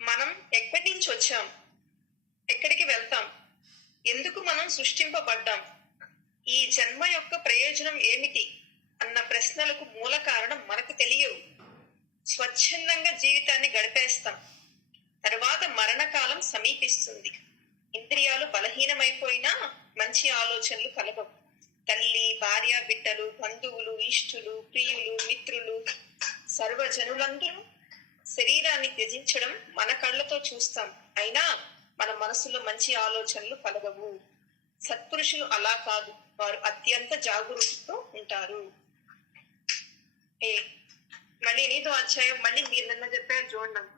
మనం ఎక్కడి నుంచి వచ్చాం, ఎక్కడికి వెళ్తాం, ఎందుకు మనం సృష్టింపబడ్డాం, ఈ జన్మ యొక్క ప్రయోజనం ఏమిటి అన్న ప్రశ్నలకు మూల కారణం మనకు తెలియవు. స్వచ్ఛందంగా జీవితాన్ని గడిపేస్తాం. తర్వాత మరణకాలం సమీపిస్తుంది. ఇంద్రియాలు బలహీనమైపోయినా మంచి ఆలోచనలు కలగవు. తల్లి, భార్య, బిడ్డలు, బంధువులు, ఇష్టులు, ప్రియులు, మిత్రులు, సర్వజనులందరూ శరీరాన్ని త్యజించడం మన కళ్ళతో చూస్తాం. అయినా మన మనసులో మంచి ఆలోచనలు కలగవు. సత్పురుషులు అలా కాదు, వారు అత్యంత జాగరూకతతో ఉంటారు. మళ్ళీ 8వ అధ్యాయం, మళ్ళీ మీరు నిన్న చెప్పారు చూడండి,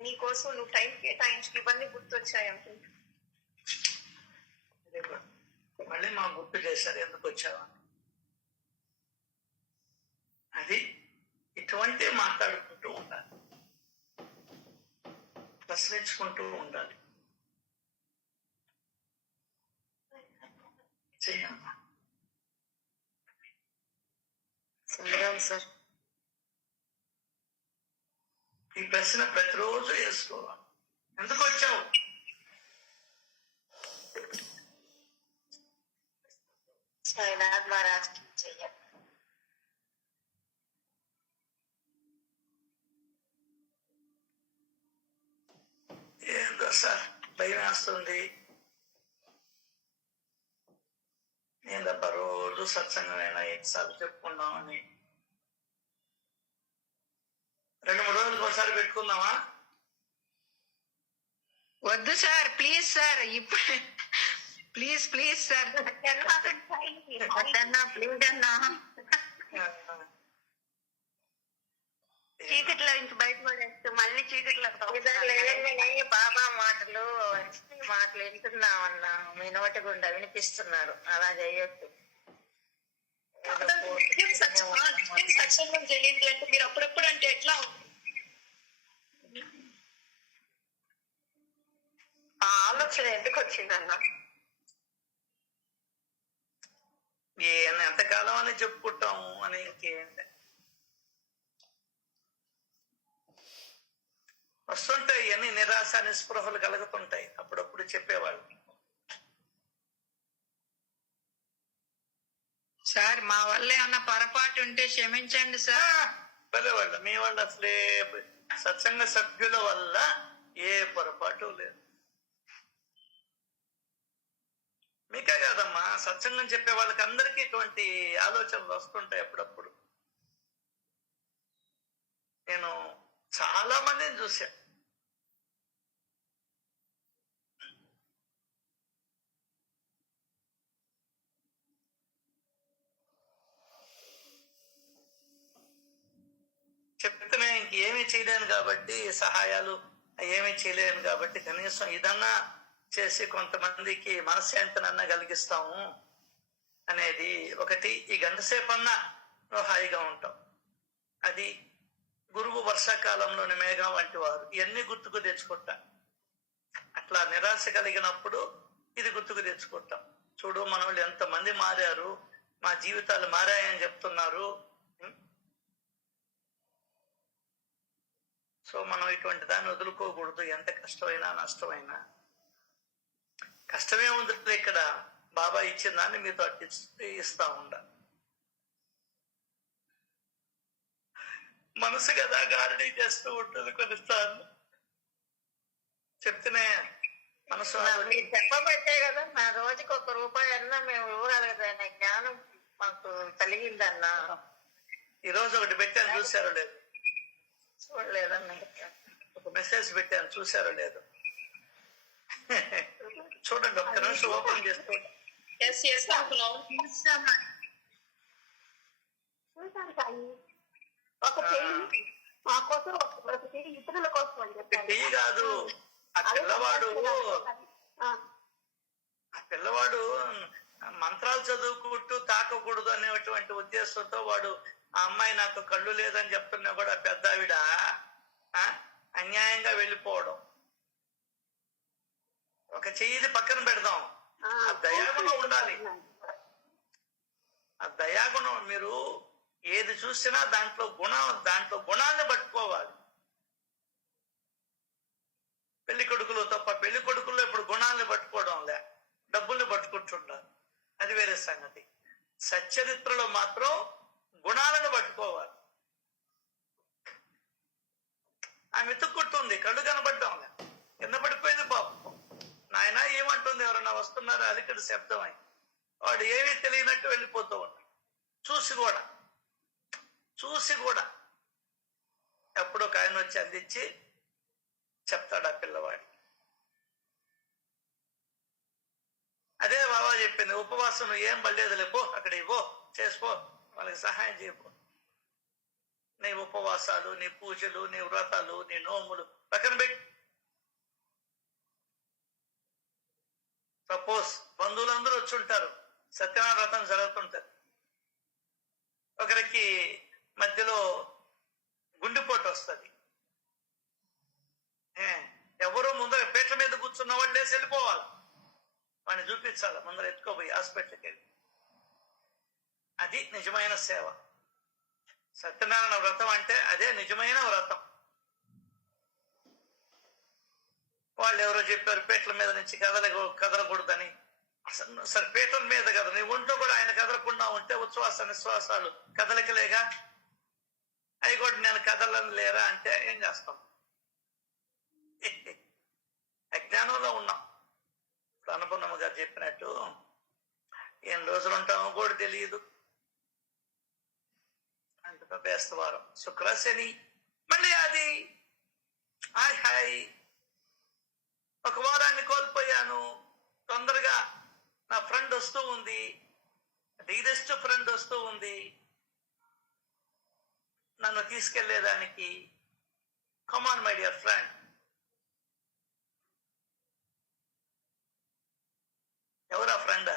నీకోసం నువ్వు టైం కేటాయించు, ఇవన్నీ గుర్తొచ్చాయి అంటుంది. మళ్ళీ మా గుర్తు చేశారు ఎందుకు వచ్చావా. అది ఇటువంటి మాట్లాడుకుంటూ ఉండాలి, ప్రశ్నించుకుంటూ ఉండాలి. చెయ్యమ్మా. సార్, ఈ ప్రశ్న ప్రతిరోజు వేసుకోవాలి. ఎందుకు వచ్చావు? ఏందో సార్ భయం వేస్తుంది. నేను తప్ప రోజు సత్సంగమైనా ఎన్నిసార్లు చెప్పుకున్నామని 2-3 రోజులకు ఒకసారి పెట్టుకుందామా? వద్దు సార్, ప్లీజ్ సార్, ఇప్పుడు ప్లీజ్ ప్లీజ్ సార్, ప్లీజ్ అన్నా. చీకట్లో ఇంక బయటపడేస్తూ మళ్ళీ చీకట్లో బాబా మాటలు వింటున్నామన్నా, మీ నోటి గుండా వినిపిస్తున్నారు. అలా చేయొద్దు. సత్సంగం చేయండి అంటే మీరు అప్పుడప్పుడు అంటే ఎట్లా? ఆ ఆలోచన ఎందుకు వచ్చిందన్నా? ఎంతకాలం అని చెప్పుకుంటాము అని. ఇంకేంటి వస్తుంటాయి అన్ని, నిరాశ నిస్పృహలు కలుగుతుంటాయి. అప్పుడప్పుడు చెప్పేవాళ్ళు. సార్, మా వల్ల ఏమన్నా పొరపాటు ఉంటే క్షమించండి సార్. వాళ్ళు మీ వాళ్ళు అసలే సత్సంగ సభ్యుల వల్ల ఏ పొరపాటు లేదు. మీకే కాదమ్మా, సత్సంగం చెప్పే వాళ్ళకి అందరికీ ఇటువంటి ఆలోచనలు వస్తుంటాయి అప్పుడప్పుడు. నేను చాలా మందిని చూసా. చెప్తేనే ఇంకేమీ చేయలేను కాబట్టి, సహాయాలు ఏమీ చేయలేను కాబట్టి, కనీసం ఇదన్నా చేసి కొంతమందికి మనశ్శాంతినన్నా కలిగిస్తాము అనేది ఒకటి. ఈ గంటసేపన్నా నువ్వు హాయిగా ఉంటావు. అది గురువు వర్షాకాలంలోని మేఘం వంటి వారు. ఇవన్నీ గుర్తుకు తెచ్చుకుంటా. అట్లా నిరాశ కలిగినప్పుడు ఇది గుర్తుకు తెచ్చుకుంటాం. చూడు, మన వాళ్ళు ఎంతమంది మారారు, మా జీవితాలు మారాయని చెప్తున్నారు. సో మనం ఇటువంటి దాన్ని వదులుకోకూడదు. ఎంత కష్టమైనా నష్టమైనా. కష్టమే ఉంది ఇక్కడ, బాబా ఇచ్చిన దాన్ని మీతో ఇస్తా ఉండాలి. మనసు కదా గారడీ చేస్తూ ఉంటుంది కొన్నిసార్లు. చెప్తేనే మనసు చెప్పబట్టే కదా నా రోజుకి 1 రూపాయి అన్నా మేము ఇవ్వగలుగుతానే జ్ఞానం మాకు కలిగిందన్నా. ఈరోజు ఒకటి పెట్టాను, చూసారో లేదు? చూడలేదన్నా. ఒక మెసేజ్ పెట్టాను, చూసారో లేదు? చూడండి, ఒక్క నిమిషం ఓపెన్ చేస్తూ. కాదు, ఆ పిల్లవాడు మంత్రాలు చదువుకుంటూ తాకకూడదు అనేటువంటి ఉద్దేశంతో వాడు, ఆ అమ్మాయి నాకు కళ్ళు లేదని చెప్తున్నా కూడా పెద్ద ఆవిడ అన్యాయంగా వెళ్ళిపోవడం. ఒక చెయ్యిది పక్కన పెడదాం, ఆ దయాగుణం ఉండాలి. ఆ దయాగుణం, మీరు ఏది చూసినా దాంట్లో గుణాన్ని పట్టుకోవాలి. పెళ్లి కొడుకులు తప్ప. పెళ్లి కొడుకుల్లో ఇప్పుడు గుణాలను పట్టుకోవడం లే, డబ్బుల్ని పట్టుకుంటున్నారు. అది వేరే సంగతి. సచ్చరిత్రలో మాత్రం గుణాలను పట్టుకోవాలి. ఆమె ఎత్తుక్కుంటుంది, కళ్ళు కనబడ్డం లే, కింద పడిపోయింది పాపం. నాయన ఏమంటుంది, ఎవరన్నా వస్తున్నారు అలికడి శబ్దం అయి. వాడు ఏమీ తెలియనట్టు వెళ్ళిపోతూ ఉంటాడు. చూసి కూడా ఎప్పుడో ఒక ఆయన వచ్చి అందించి చెప్తాడు ఆ పిల్లవాడికి. అదే బాబా చెప్పింది, ఉపవాసం నువ్వు ఏం పడలేదులే, పో అక్కడికి పో, చేసుకో, వాళ్ళకి సహాయం చేయపో. నీ ఉపవాసాలు, నీ పూజలు, నీ వ్రతాలు, నీ నోములు పక్కన పెట్టి. సపోజ్ బంధువులందరూ వచ్చి ఉంటారు, సత్యనారాయణ వ్రతం జరుగుతుంటారు. ఒకరికి మధ్యలో గుండెపోటు వస్తుంది. ఎవరో ముందర పీటల మీద కూర్చున్న వాళ్ళు లేసి వెళ్ళిపోవాలి, వాడిని చూపించాలి, ముందర ఎత్తుకోపోయి హాస్పిటల్కి వెళ్ళి. అది నిజమైన సేవ. సత్యనారాయణ వ్రతం అంటే అదే నిజమైన వ్రతం. వాళ్ళు ఎవరో చెప్పారు పీటల మీద నుంచి కదలకూడదని. అసలు సరే పీటల మీద కదా, నీ ఒంట్లో కూడా ఆయన కదలకుండా ఉంటే ఉచ్ఛ్వాస నిశ్వాసాలు కదలికలేగా, అవి కూడా నేను కదలని లేరా అంటే ఏం చేస్తాం? అజ్ఞానంలో ఉన్నాం. అనుపన్నమ్మ గారు చెప్పినట్టు ఎన్ని రోజులు ఉంటామో కూడా తెలియదు. అంత బేస్తవారం, శుక్ర, శని, మళ్ళీ అది హాయ్ ఒక వారాన్ని కోల్పోయాను. తొందరగా నా ఫ్రెండ్ వస్తూ ఉంది, డీరెస్ట్ ఫ్రెండ్ వస్తూ ఉంది నన్ను తీసుకెళ్లేదానికి. కమాన్ మై డియర్ ఫ్రెండ్, ఎవరా ఫ్రెండ్?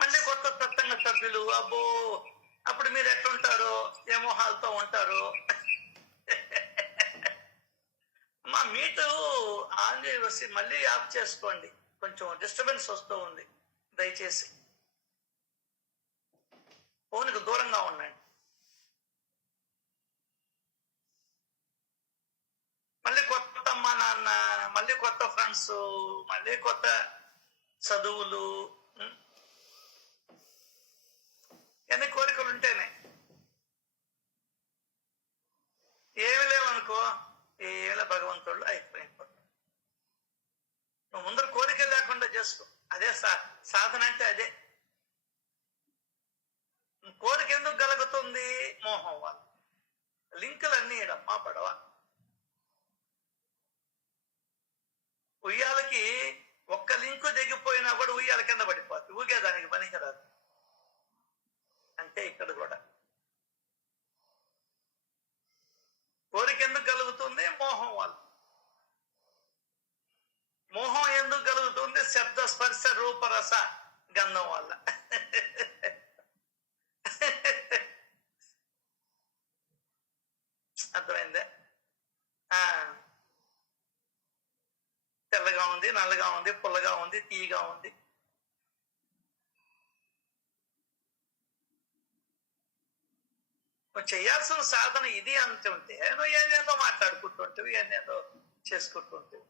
మళ్ళీ కొత్త సత్సంగ సభ్యులు. అబ్బో, అప్పుడు మీరు ఎట్లుంటారో, ఏ మొహాలతో ఉంటారో. మా మీటు ఆన్ చేసి మళ్ళీ ఆఫ్ చేసుకోండి, కొంచెం డిస్టర్బెన్స్ వస్తూ ఉంది. దయచేసి ఫోన్కి దూరంగా ఉండండి. మళ్ళీ కొత్త అమ్మా నాన్న, మళ్ళీ కొత్త ఫ్రెండ్స్, మళ్ళీ కొత్త చదువులు. ఎన్ని కోరికలు ఉంటేనే. ఏమి లేవనుకో, ఏమిలే భగవంతుడు అయిపోయిపోతాడు. నువ్వు ముందర కోరికలు లేకుండా చేసుకో. అదే సాధన అంటే అదే. కోరిక ఎందుకు కలుగుతుంది? మోహం వల్ల. లింకులన్నీ రమ్మా పడవ. ఉయ్యాలకి ఒక్క లింకు దిగిపోయినా కూడా ఉయ్యాల కింద పడిపోతుంది, ఊగేదానికి పనికిరాదు. అంటే ఇక్కడ కూడా కోరిక ఎందుకు కలుగుతుంది? మోహం వల్ల. మోహం ఎందుకు కలుగుతుంది? శబ్ద, స్పర్శ, రూప, రస, గంధం వల్ల. అర్థమైందే? తెల్లగా ఉంది, నల్లగా ఉంది, పుల్లగా ఉంది, తీయగా ఉంది. నువ్వు చేయాల్సిన సాధన ఇది అంటుంటే నువ్వు ఏదేదో మాట్లాడుకుంటుంటావు, ఏదేదో చేసుకుంటుంటావు.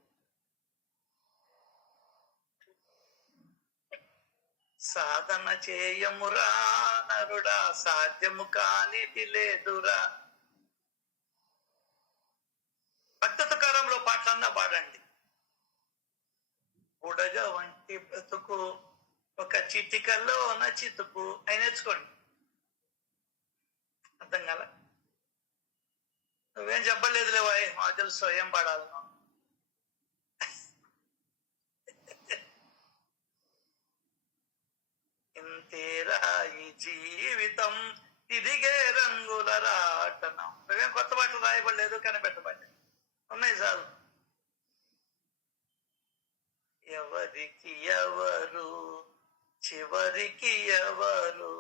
సాధన చేయమురా నరుడా, సాధ్యము కానిది లేదురా. భక్త తుకారంలో పాటలన్నా పాడండి. బుడగ వంటి బ్రతుకు ఒక చిటికల్లో చితుకు అని నేర్చుకోండి. అర్థం కాల? నువ్వేం చెప్పలేదులే వాయ్, మాకు తెలుసు ఏం పాడాలను. ఇంతేరా ఈ జీవితం, తిరిగే రంగుల రాటనం. నువ్వేం కొత్త పాటలు రాయబడలేదు, కనిపెట్టబడలేదు, ఉన్నాయి చాలు. ఎవరికి ఎవరు, చివరికి ఎవరు,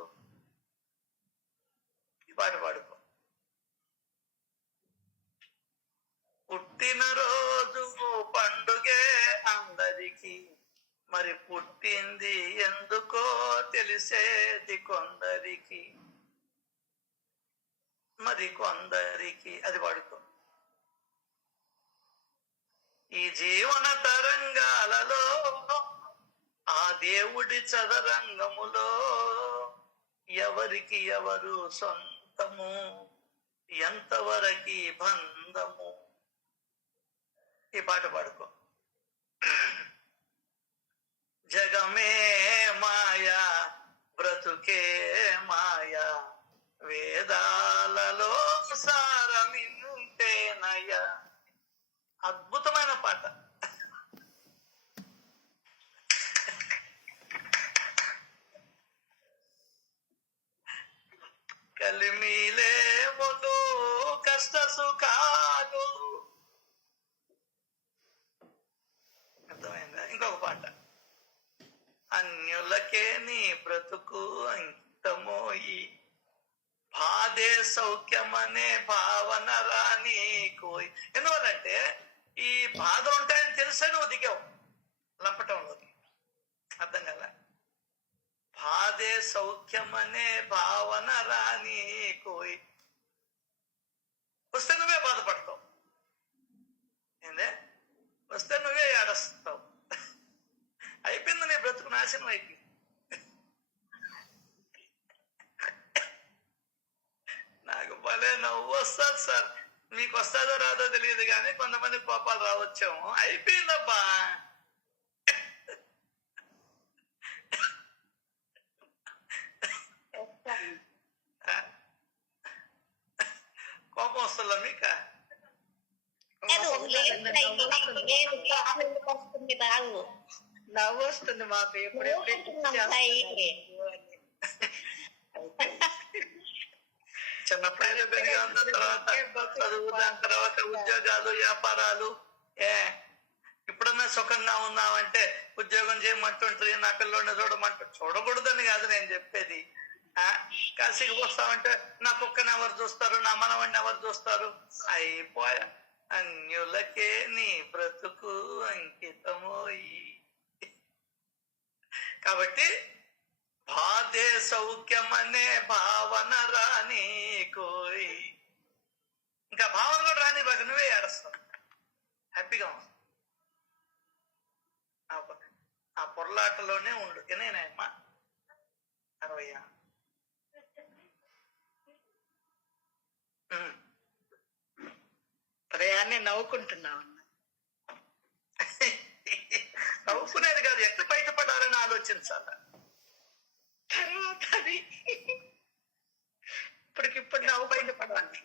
ఈ పాట పాడుకో. పుట్టినరోజు పండుగే అందరికి, మరి పుట్టింది ఎందుకో తెలిసేది కొందరికి, మరి కొందరికి. అది వాడుకో. ఈ జీవన తరంగాలలో ఆ దేవుడి చదరంగములో ఎవరికి ఎవరు సొంతము, ఎంతవరకి బంధము. ఈ పాట పాడుకో. జగమే మాయా బ్రతుకే మాయా, వేదాలలో సారమింతేనయ్యా. అద్భుతమైన పాట. కలిమిలేములు కష్ట సుఖాలు. అర్థమైందా? ఇంకొక పాట. అన్యులకే నీ బ్రతుకు అంకితమోయి, బాధే సౌఖ్యమనే భావన రాని కోయి. ఎందువల్లంటే ఈ బాధలు ఉంటాయని తెలిసే నువ్వు దిగావు లంపటంలోకి. అర్థం కదా? బాధే సౌఖ్యమనే భావన రాని కోయి. వస్తే నువ్వే బాధపడతావు, ఏందే వస్తే నువ్వే ఏడుస్తావు. అయిపోయింది, నీ బ్రతుకు నాశనం అయిపోయింది. నాకు భలే నవ్వు వస్తుంది సార్. మీకు వస్తుందో రాదో తెలియదు కానీ కొంతమంది కోపాలు రావచ్చేమో. అయిపోయిందబ్బా. కోపం వస్తుందా మీక? నవ్వు వస్తుంది మాకు. చిన్నప్పుడైనా పెరిగాం, తర్వాత చదువు, దాని తర్వాత ఉద్యోగాలు, వ్యాపారాలు. ఇప్పుడన్నా సుఖంగా ఉన్నామంటే ఉద్యోగం చేయమంటుంటారు, నా పిల్లోడిని చూడమంటారు. చూడకూడదని కాదు నేను చెప్పేది. కాశీకి వస్తామంటే నా కుక్కని ఎవరు చూస్తారు, నా మనవాడిని ఎవరు చూస్తారు? అయిపోయా. అన్యులకే నీ బ్రతుకు అంకితమోయి. కాబట్టి బాధే సౌఖ్యమనే భావన రాని కోయి. ఇంకా భావన కూడా రాని బాగా నువ్వే ఏడుస్తావు. హ్యాపీగా ఉంది. ఆ పొరలాటలోనే ఉండు. నేనేమ్మా 60 ప్రయాణి నవ్వుకుంటున్నావు. నవ్వుకునేది కాదు, ఎట్లా బయటపడాలని ఆలోచించాల. తర్వాత అది ఇప్పటికిప్పుడు నవ్వు బయటపడాలి.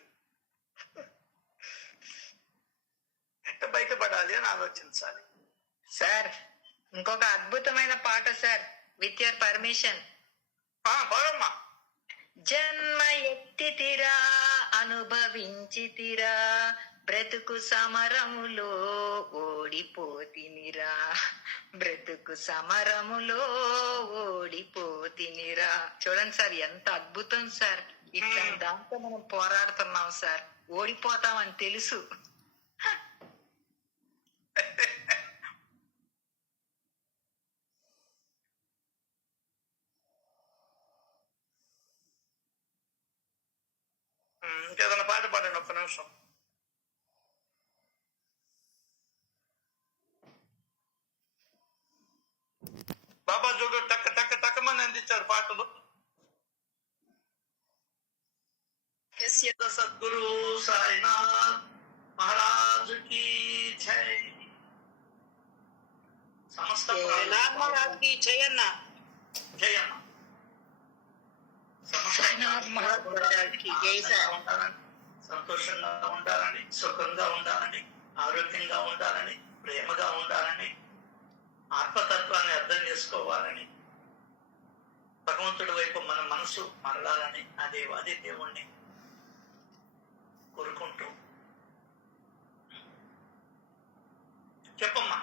ఎట్లా బయటపడాలి అని ఆలోచించాలి. సార్ ఇంకొక అద్భుతమైన పాట సార్, విత్ యువర్ పర్మిషన్. బాగమ్మా. జన్మ ఎత్తితిరా అనుభవించితిరా, బ్రతుకు సమరములో ఓడిపోతినిరా, బ్రతుకు సమరములో ఓడిపోతినిరా. చూడండి సార్, ఎంత అద్భుతం సార్. ఇట్లా దాంతో మనం పోరాడుతున్నాం సార్. ఓడిపోతామని తెలుసు. ఇంకేదైనా పాట పాడండి ఒక్క నిమిషం. బాబా చూడు టక్ టక్ టక్కమని అందించాడు పాటలు. సద్గురు సాయినాథ్ మహారాజు కీ జై. సమస్త మహారాజ్కి జయన్న. జయన్న. సంతోషంగా ఉండాలని, సుఖంగా ఉండాలని, ఆరోగ్యంగా ఉండాలని, ప్రేమగా ఉండాలని, ఆత్మతత్వాన్ని అర్థం చేసుకోవాలని, భగవంతుడి వైపు మన మనసు మరలాలని ఆ దేవాది దేవుణ్ణి కోరుకుంటూ చెప్పమ్మా.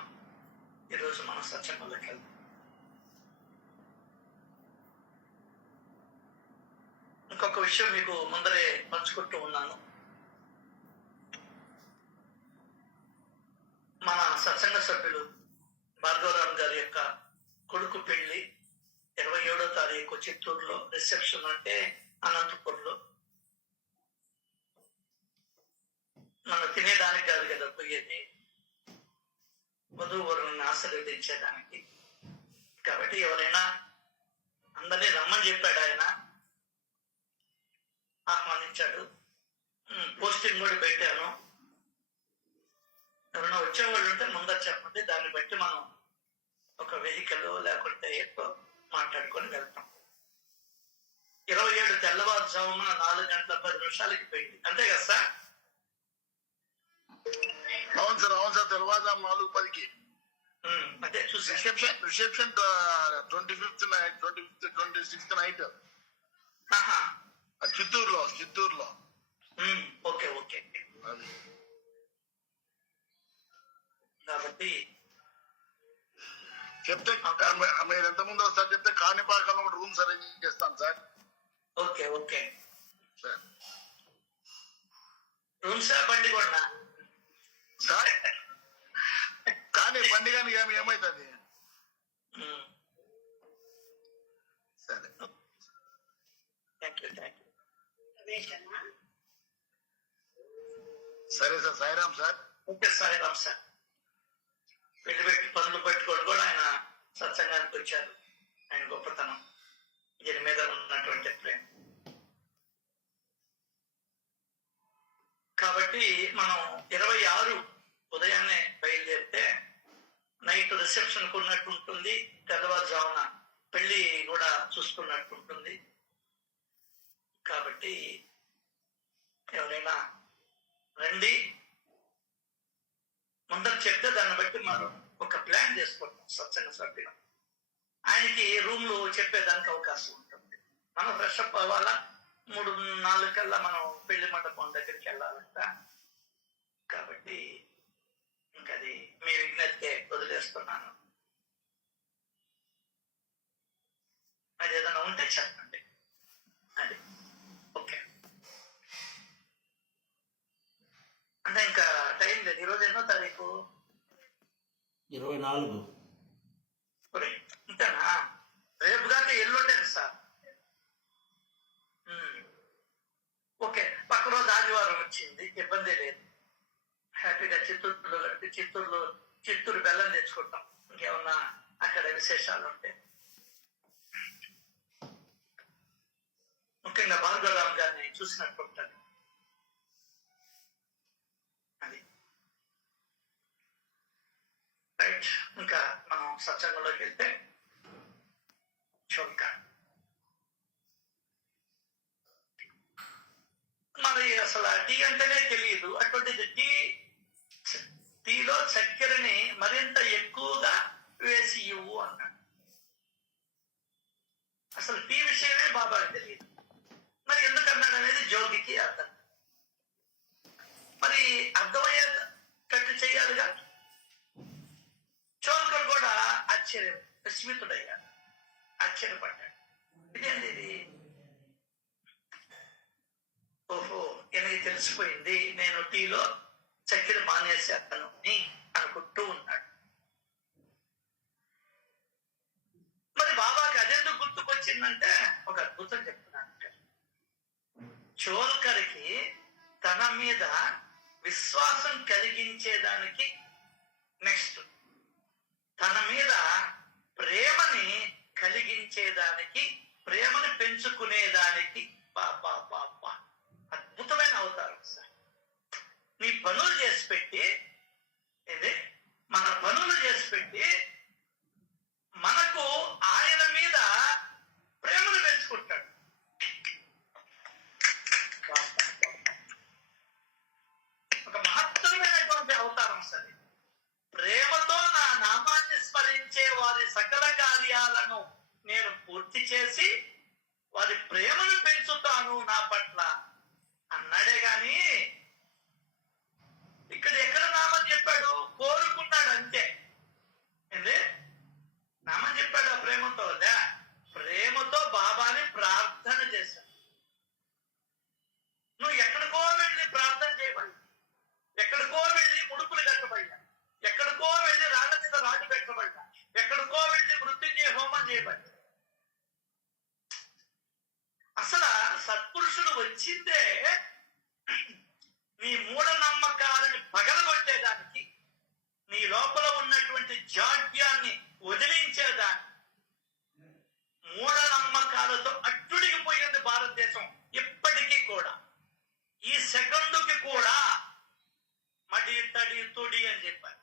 ఈరోజు మన సత్సంగంలోకి వెళ్దాం. ఇంకొక విషయం మీకు ముందరే పంచుకుంటూ ఉన్నాను. మన సత్సంగ సభ్యులు భార్గవరావు గారి యొక్క చిత్తూరులో, రిసెప్షన్ అంటే అనంతపూర్లో. మనం తినేదానికి కాదు కదా పోయేది, వధువులను ఆశీర్వదించేదానికి. కాబట్టి ఎవరైనా అందరినీ రమ్మని చెప్పాడు ఆయన, ఆహ్వానించాడు. పోస్టింగ్ కూడా పెట్టాను. ఎవరైనా వచ్చేవాళ్ళు ఉంటే ముందర చెప్పండి, దాన్ని బట్టి మనం ఒక వెహికల్ లేకుంటే ఎక్కువ మాట్లాడుకొని వెళ్తాం. 27 తెల్లవారుజామున 4:10 పోయింది, అంతే కదా సార్? అవును సార్ తెల్లవారుజాము 4:10. అదే చూసి reception 25th night, 26th night చిత్తూరులో. ఓకే అది కాబట్టి చెప్తే మీరు ఎంత ముందు వస్తారు చెప్తే కాణిపాకంలో ఒక రూమ్స్ అరేంజ్ చేస్తాం సార్. ఓకే సార్ రూమ్సా బండి కూడా సార్ కానీ బండి కానీ ఏమైతుంది? సరే థ్యాంక్ యూ. సరే sir, Sairam sir. Okay Sairam sir. పెట్టి పనులు పెట్టుకొని కూడా ఆయన సత్సంగానికి వచ్చారు. ఆయన గొప్పతనం, దీని మీద ఉన్నటువంటి ప్రేమ. కాబట్టి మనం 26 ఉదయాన్నే బయలుదేరితే నైట్ రిసెప్షన్ ఉన్నట్టు ఉంటుంది, తెల్లవారుజామున పెళ్లి కూడా చూసుకున్నట్టు ఉంటుంది. కాబట్టి ఎవరైనా రండి, ముందర చెప్తే దాన్ని బట్టి మనం ఒక ప్లాన్ చేసుకుంటాం సత్సంగ సభ్యులు. ఆయనకి రూమ్లు చెప్పేదానికి అవకాశం ఉంటుంది. మనం ఫ్రెష్ అప్ అవ్వాలా, 3-4 కల్లా మనం పెళ్లి మండపం దగ్గరికి వెళ్ళాలంట. కాబట్టి ఇంకది మీ విజ్ఞతకే వదిలేస్తున్నాను. అది ఏదైనా ఉంటే చెప్పండి. అది ఓకే అంటే ఇంకా టైం లేదు. ఈరోజు ఎన్నో తారీఖు? 24. ఇంతేనా? రేపు దాకా ఎల్లుండే సార్. ఓకే, పక్క రోజు ఆదివారం వచ్చింది, ఇబ్బంది లేదు. హ్యాపీగా చిత్తూరు బెల్లం తెచ్చుకుంటాం. ఇంకేమన్నా అక్కడ విశేషాలు ఉంటే, ముఖ్యంగా భార్గవరామ్ గారిని చూసినట్టు ఉంటుంది. అది రైట్. ఇంకా మనం సత్సంగంలోకి వెళ్తే చౌక మరి అసలు టీ అంటేనే తెలియదు. అటువంటిది టీలో చక్కెరని మరింత ఎక్కువగా వేసి ఇవ్వు అన్నాడు. అసలు టీ విషయమే బాబాకి తెలియదు. మరి ఎందుకన్నాడు అనేది జోగికి అర్థం. మరి అర్థమయ్యేటట్టు చేయాలిగా. చోల్కర్ కూడా విస్మితుడయ్యాడు, ఆశ్చర్యపడ్డాడు. ఇదేంటి ఇది? ఓహో, ఈయనకి తెలిసిపోయింది నేను టీలో చక్కెర మానేశాను అని అనుకుంటూ ఉన్నాడు. మరి బాబాకి అదెందుకు గుర్తుకొచ్చిందంటే ఒక అద్భుతం చెప్తున్నాను. చోల్కర్కి తన మీద విశ్వాసం కలిగించేదానికి, నెక్స్ట్ తన మీద ప్రేమని కలిగించేదానికి, ప్రేమని పెంచుకునేదానికి బాబా అద్భుతమైన అవతారం సార్. నీ పనులు చేసి పెట్టి, మన పనులు చేసి పెట్టి మనకు ఆయన మీద ప్రేమను పెంచుకుంటాడు. ఒక మహత్తరమైనటువంటి అవతారం సార్. ప్రేమతో నా నామాన్ని స్మరించే వారి సకల కార్యాలను నేను పూర్తి చేసి వారి ప్రేమను పెంచుతాను నా పట్ల అన్నాడే గాని ఇక్కడ ఎక్కడ నామని చెప్పాడు? కోరుకున్నాడు అంతే. సత్పురుషుడు వచ్చిందే నీ మూఢనమ్మకాలను పగలగొట్టేదానికి, నీ లోపల ఉన్నటువంటి జాడ్యాన్ని వదిలించేదాన్ని. మూఢనమ్మకాలతో అట్టుడిగిపోయింది భారతదేశం ఇప్పటికీ కూడా. ఈ సెకండుకి కూడా మడి తడి తొడి అని చెప్పారు.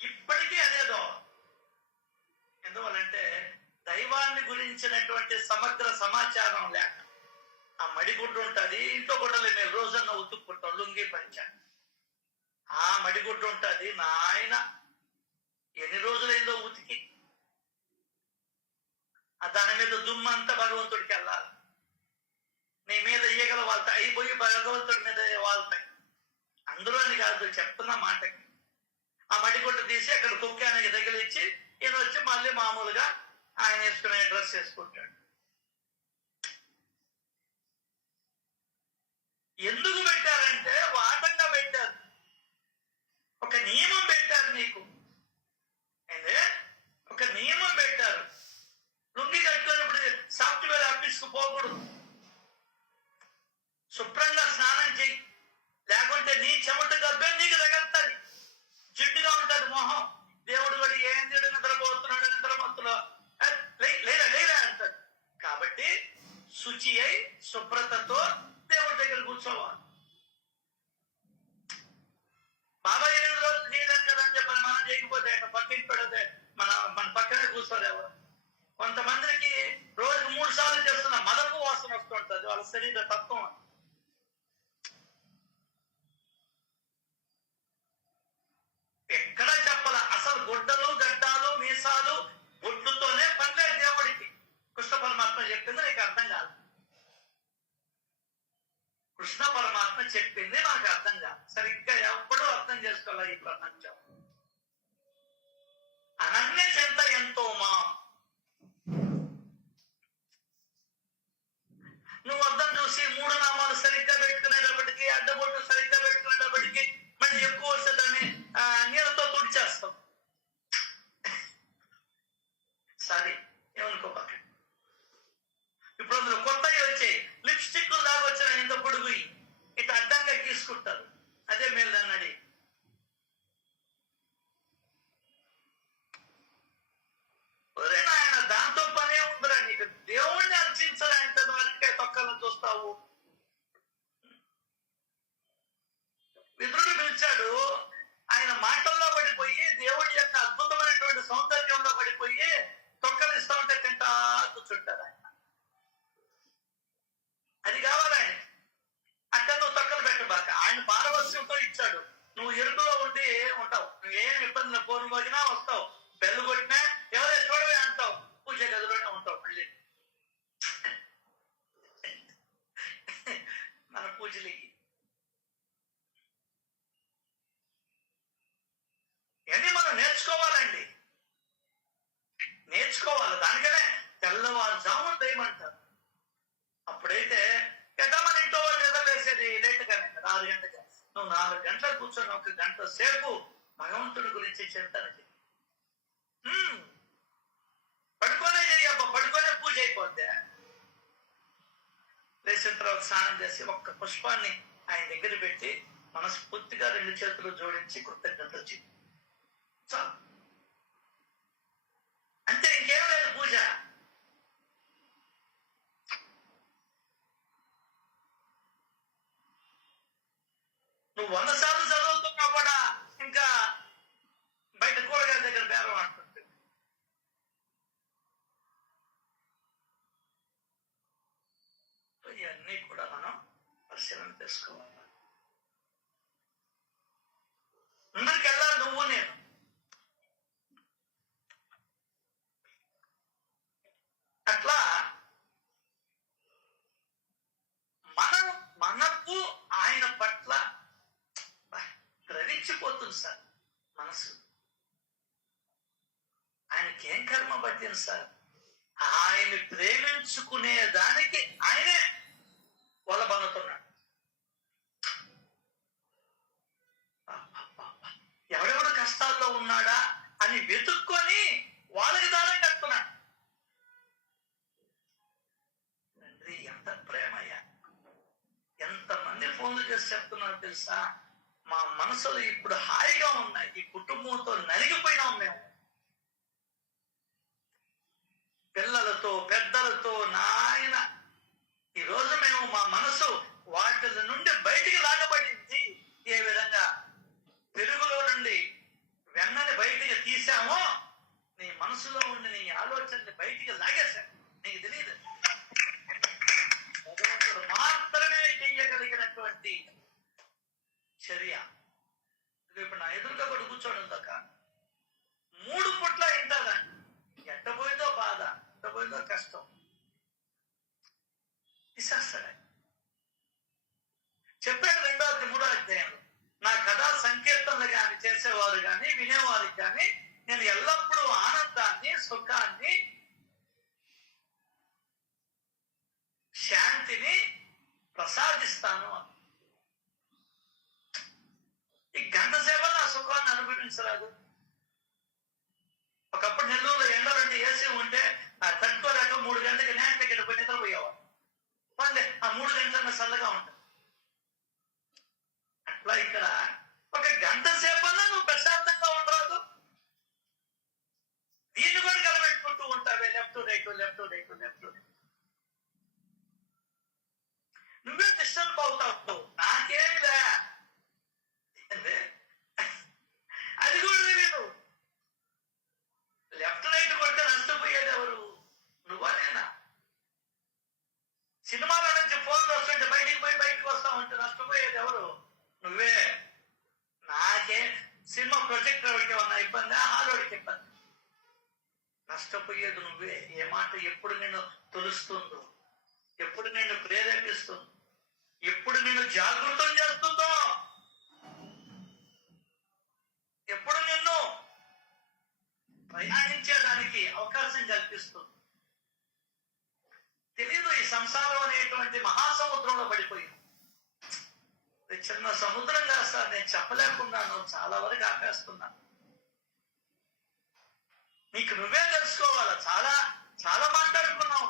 ఇప్పటికీ అదేదో. ఎందువల్లంటే దైవాన్ని గురించినటువంటి సమగ్ర సమాచారం లేక. ఆ మడిగుడ్డు ఉంటుంది, ఇంట్లో గుడ్డలు మేము రోజన్నా ఉతుక్కుంటాం, లుంగి పంచ. ఆ మడిగుడ్డు ఉంటుంది, నాయన ఎన్ని రోజులైందో ఉతికి. దాని మీద దుమ్మంతా భగవంతుడికి వెళ్ళాలి. నీ మీద ఈగలు వాళ్తాయి, అయిపోయి భగవంతుడి మీద వాళ్తాయి. అందులో అని కాదు, చెప్తున్న మాటకి. ఆ మడిగుడ్డ తీసి అక్కడ కుక్కానికి తగిలిచ్చి ఈయన వచ్చి మళ్ళీ మామూలుగా ఆయన వేసుకునే డ్రెస్ వేసుకుంటాడు. ఎందుకు పెట్టారంటే వాటంగా పెట్టారు. ఒక నియమం పెట్టారు నీకు. అయితే ఒక నియమం పెట్టారు. లుంగి కట్టుకున్నప్పుడు సాఫ్ట్వేర్ ఆఫీస్కు పోకూడదు, శుభ్రంగా స్నానం చెయ్యి, లేకుంటే నీ చెమట గబ్బే నీకు తగలుతుంది. జిడ్డుగా ఉంటుంది మొహం. దేవుడు కూడా ఏం చేయడు, నిద్రపోతున్నాడు, నిద్రమత్తులో లేదా లేదా అంటాడు. కాబట్టి శుచి అయి శుభ్రతతో దేవుడి దగ్గర కూర్చోవాలి. బాబాయ్ 8 రోజులు చేయలేదు కదా అని చెప్పని మనం చేయకపోతే పక్కింటి పెడితే మన పక్కనే కూర్చోరు ఎవరు. కొంతమందికి రోజుకు 3 సార్లు చేస్తున్న మదపు వాసన వస్తుంటుంది, వాళ్ళ శరీర తత్వం. ఎక్కడా చెప్పాల అసలు గుడ్డలు గడ్డాలు మీసాలు బొడ్లుతోనే పనిలే దేవుడికి. కృష్ణ పరమాత్మ చెప్పింది నీకు అర్థం కాదు. కృష్ణ పరమాత్మ చెప్పింది నాకు అర్థం కాదు. సరిగ్గా ఎప్పుడూ అర్థం చేసుకోవాలి ఈ ప్రపంచం. అనన్య చింత ఎంతో మా. నువ్వు అర్థం చూసి 3 నామాలు సరిగ్గా పెట్టుకునేటప్పటికీ, అడ్డబొట్టు సరిగ్గా పెట్టుకునేటప్పటికీ మళ్ళీ ఎక్కువ వస్తే దాన్ని నీళ్ళతో తుడిచేస్తాం. సారీ ఏమనుకోబాక. ఇప్పుడు అందులో కొత్తవి వచ్చాయి, లిప్స్టిక్ లాగా వచ్చిన ఇంత పొడుగు ఇట్లా అడ్డంగా తీసుకుంటారు. అదే మేలు దాన్ని అడిగి. ఆయన దాంతో పనే ఉందిరా నీకు. దేవుణ్ణి అర్చించరా ఇంత వరకే తొక్కలను చూస్తావు. విదురుడు పిలిచాడు, ఆయన మాటల్లో పడిపోయి దేవుడి యొక్క అద్భుతమైనటువంటి సౌందర్యంలో పడిపోయి తొక్కలు ఇస్తా ఉంటే తింటా కూర్చుంటారు ఆయన. అది కావాలి ఆయన. అక్కడ నువ్వు తొక్కలు పెట్టబాక. ఆయన పారవస్యంతో ఇచ్చాడు. నువ్వు ఎరుకులో ఉండి ఉంటావు. నువ్వేం ఇబ్బంది ఫోన్ పోగినా వస్తావు, బెల్లు కొట్టినా ఎవరే చూడవే అంటావు, పూజ గదిలోనే ఉంటావు. మళ్ళీ మన పూజలకి ఇవన్నీ మనం నేర్చుకోవాలండి, నేర్చుకోవాలి. దానికనే తెల్లవారుజామున దయమంటారు. అప్పుడైతే ఎట్లా మన ఇంట్లో వాళ్ళు నిద్రలేసేది లేట్గానే కదా, 6 గంటలకి. నువ్వు 4 గంటలు కూర్చొని 1 గంట సేపు భగవంతుడి గురించి చింతన చెయ్యి. పడుకోనే చెయ్యబ్బా, పడుకోనే పూజ అయిపోద్ది. లేచిన తర్వాత స్నానం చేసి ఒక్క పుష్పాన్ని ఆయన దగ్గర పెట్టి మనస్ఫూర్తిగా 2 చేతులు జోడించి కృతజ్ఞతలు చెయ్యి. చాలు, అంతే, ఇంకేం లేదు పూజ. నువ్వు 100 సార్లు చదువుతున్నా కూడా ఇంకా బయట కూరగాయల దగ్గర బేరం ఆడుతుంది. ఇవన్నీ కూడా మనం పరిశీలన చేసుకోవాలి. అందరికి వెళ్ళాలి, నువ్వు నేను. అట్లా మనకు ఆయన పట్ల ద్రవించిపోతుంది సార్ మనసు. ఆయనకి ఏం కర్మ పట్టింది సార్? ఆయన్ని ప్రేమించుకునే దానికి ఆయనే వలబనుతున్నాడు. ఎవడెవడు కష్టాల్లో ఉన్నాడా అని వెతుక్కొని వాళ్ళకి దానం కడుతున్నాడు. ఉద్దేశం చెప్తున్నాను తెలుసా? మా మనసులు ఇప్పుడు హాయిగా ఉన్నాయి. ఈ కుటుంబంతో నలిగిపోయినాం మేము. పిల్లలతో పెద్దలతో నాయన ఈ రోజు మేము మా మనసు వాటి నుండి బయటికి లాగబడింది. ఏ విధంగా పెరుగులో నుండి వెన్నని బయటికి తీసామో నీ మనసులో ఉండి నీ ఆలోచనని బయటికి లాగేశాను. నీకు తెలియదు. భగవంతుడు మాత్రమే చెయ్యగలిగినటువంటి చర్య. ఇప్పుడు నా ఎదురుగా కూడా కూర్చోవడం దాక 3 పుట్ల ఇంటాదండి. ఎట్టబోయిందో బాధ, ఎట్టబోయిందో కష్టం తీసేస్తాడు. చెప్పాడు 2-3 అధ్యాయంలో, నా కథా సంకీర్తనలు కానీ చేసేవారు కానీ వినేవారికి కానీ నేను ఎల్లప్పుడూ ఆనందాన్ని, సుఖాన్ని, శాంతిని ప్రసాదిస్తాను. ఈ గంట సేపు నా సుఖాన్ని అనుభవించరాదు. ఒకప్పుడు నెల్లూరులో ఎండలంటే ఏసీ ఉంటే ఆ తట్టుకోలేక 3 గంటలకి నేను టికెట్ పోయి నిద్రపోయేవాడు. మళ్ళీ ఆ 3 గంటలన్నా చల్లగా ఉంటుంది. అట్లా ఇక్కడ ఒక గంట సేపన్నా నువ్వు ప్రశాంతంగా ఉండరాదు. దీన్ని కూడా కలబెట్టుకుంటూ ఉంటావే, left right left right left right. నువ్వే డిస్టర్బ్ అవుతావు. నాకేమిలే అది కూడా తెలియదు. లెఫ్ట్ రైట్ కొడితే నష్టపోయేది ఎవరు? నువ్వా నేనా? సినిమాలో నుంచి ఫోన్ వస్తుంటే బయటికి పోయి బయటకు వస్తా ఉంటే నష్టపోయేది ఎవరు? నువ్వే. నాకే సినిమా ప్రొజెక్టర్ వాడికి ఏమన్నా ఇబ్బంది, హాలోడికి ఇబ్బంది. నష్టపోయేది నువ్వే. ఏ మాట ఎప్పుడు నిన్ను తొలుస్తుందో, ఎప్పుడు నిన్ను ప్రేరేపిస్తుందో, ఎప్పుడు నిన్ను జాగృతం చేస్తుందో, ఎప్పుడు నిన్ను ప్రయాణించేదానికి అవకాశం కల్పిస్తుంది. తెలీదు. ఈ సంసారం అనేటువంటి మహాసముద్రంలో పడిపోయింది. చిన్న సముద్రంగా సార్ నేను చెప్పలేకున్నాను. చాలా వరకు ఆపేస్తున్నాను. నీకు నువ్వే తెలుసుకోవాలా. చాలా చాలా మాట్లాడుకున్నావు.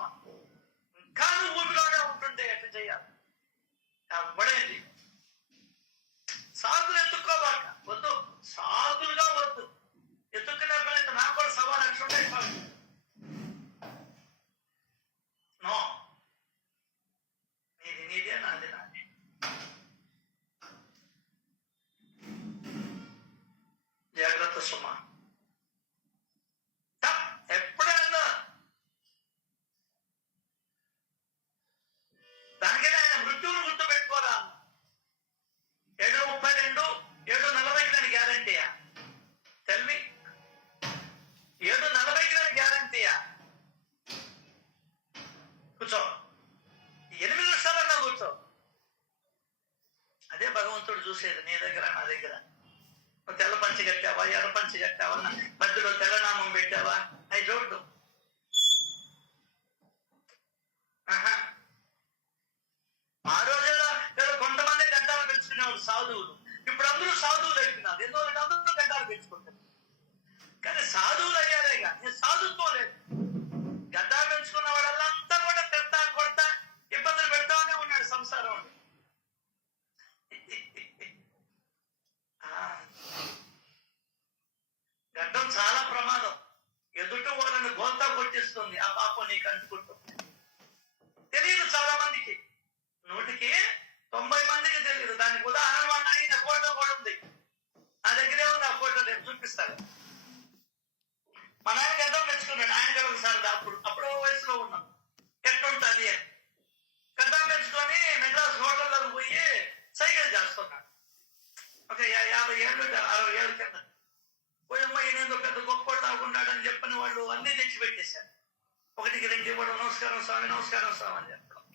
ఇంకా నువ్వు ఊపిలోనే ఉంటుంటే ఎట్లా చేయాలి? పడేది సాగులు ఎత్తుక్కోవాక వద్దు. సాగులుగా వద్దు. ఎత్తుక్కునే పని నాకు కూడా 1,000,000 ఉంటాయి. నో, నీది నీదే, నాది నాది. జాగ్రత్త సుమా. ఎప్పుడైనా దానికైనా ఆయన మృత్యువును గుర్తు పెట్టుకోరా. 7:32, 7:40 దాని గ్యారంటీయా? తెల్మి 7:40 దాని గ్యారంటీయా? కూర్చో. 8 నిమిషాలన్నా కూర్చో. అదే భగవంతుడు చూసేది నీ దగ్గర, నా దగ్గర. తెల్ల పంచి కట్టావా, ఎర్ర పంచి కట్టావా, మధ్యలో తెల్లనామం పెట్టావా, అవి చూడ్డు. ఆ రోజుల్లో కొంతమంది గడ్డాలు పెంచుకునేవాడు సాధువులు. ఇప్పుడు అందరూ సాధువులు అయిపోయినారు. ఎందుకంటే అందరూ గడ్డాలు పెంచుకుంటారు. కానీ సాధువులు అయ్యారే కానీ సాధుత్వం లేదు. గడ్డా పెంచుకున్న వాళ్ళంతా కూడా పెడతా కొడతా ఇబ్బందులు పెడతానే ఉన్నాడు సంసారం. గడ్డం చాలా ప్రమాదం. ఎదుటి వాళ్ళని గోల్తా కొట్టిస్తుంది. ఆ పాపం నీకు అంటుకుంటుంది. తెలియదు చాలా మందికి. 100కి 90 మందికి తెలియదు. దానికి ఉదాహరణ నా ఫోటో కూడా ఉంది. నా దగ్గరే ఉంది ఆ ఫోటో. నేను చూపిస్తాను. మా నాన్న గడ్డం పెంచుకున్నాడు. ఆయన కూడా ఒకసారి అప్పుడు వయసులో ఉన్నాం. ఎట్లుంటుంది అని గడ్డం పెంచుకొని మెడ్రాస్ హోటల్లోకి పోయి సైకిల్ చేస్తున్నాడు. ఒక 50 ఏళ్ళు 60 ఏళ్ళ కింద పోయి అమ్మాయి నేను పెద్ద గొప్ప తాగున్నాడని చెప్పని వాళ్ళు అన్ని తెచ్చిపెట్టేశారు. 1కి 2 ఇవ్వడం, నమస్కారం స్వామి, నమస్కారం స్వామి అని చెప్పడం.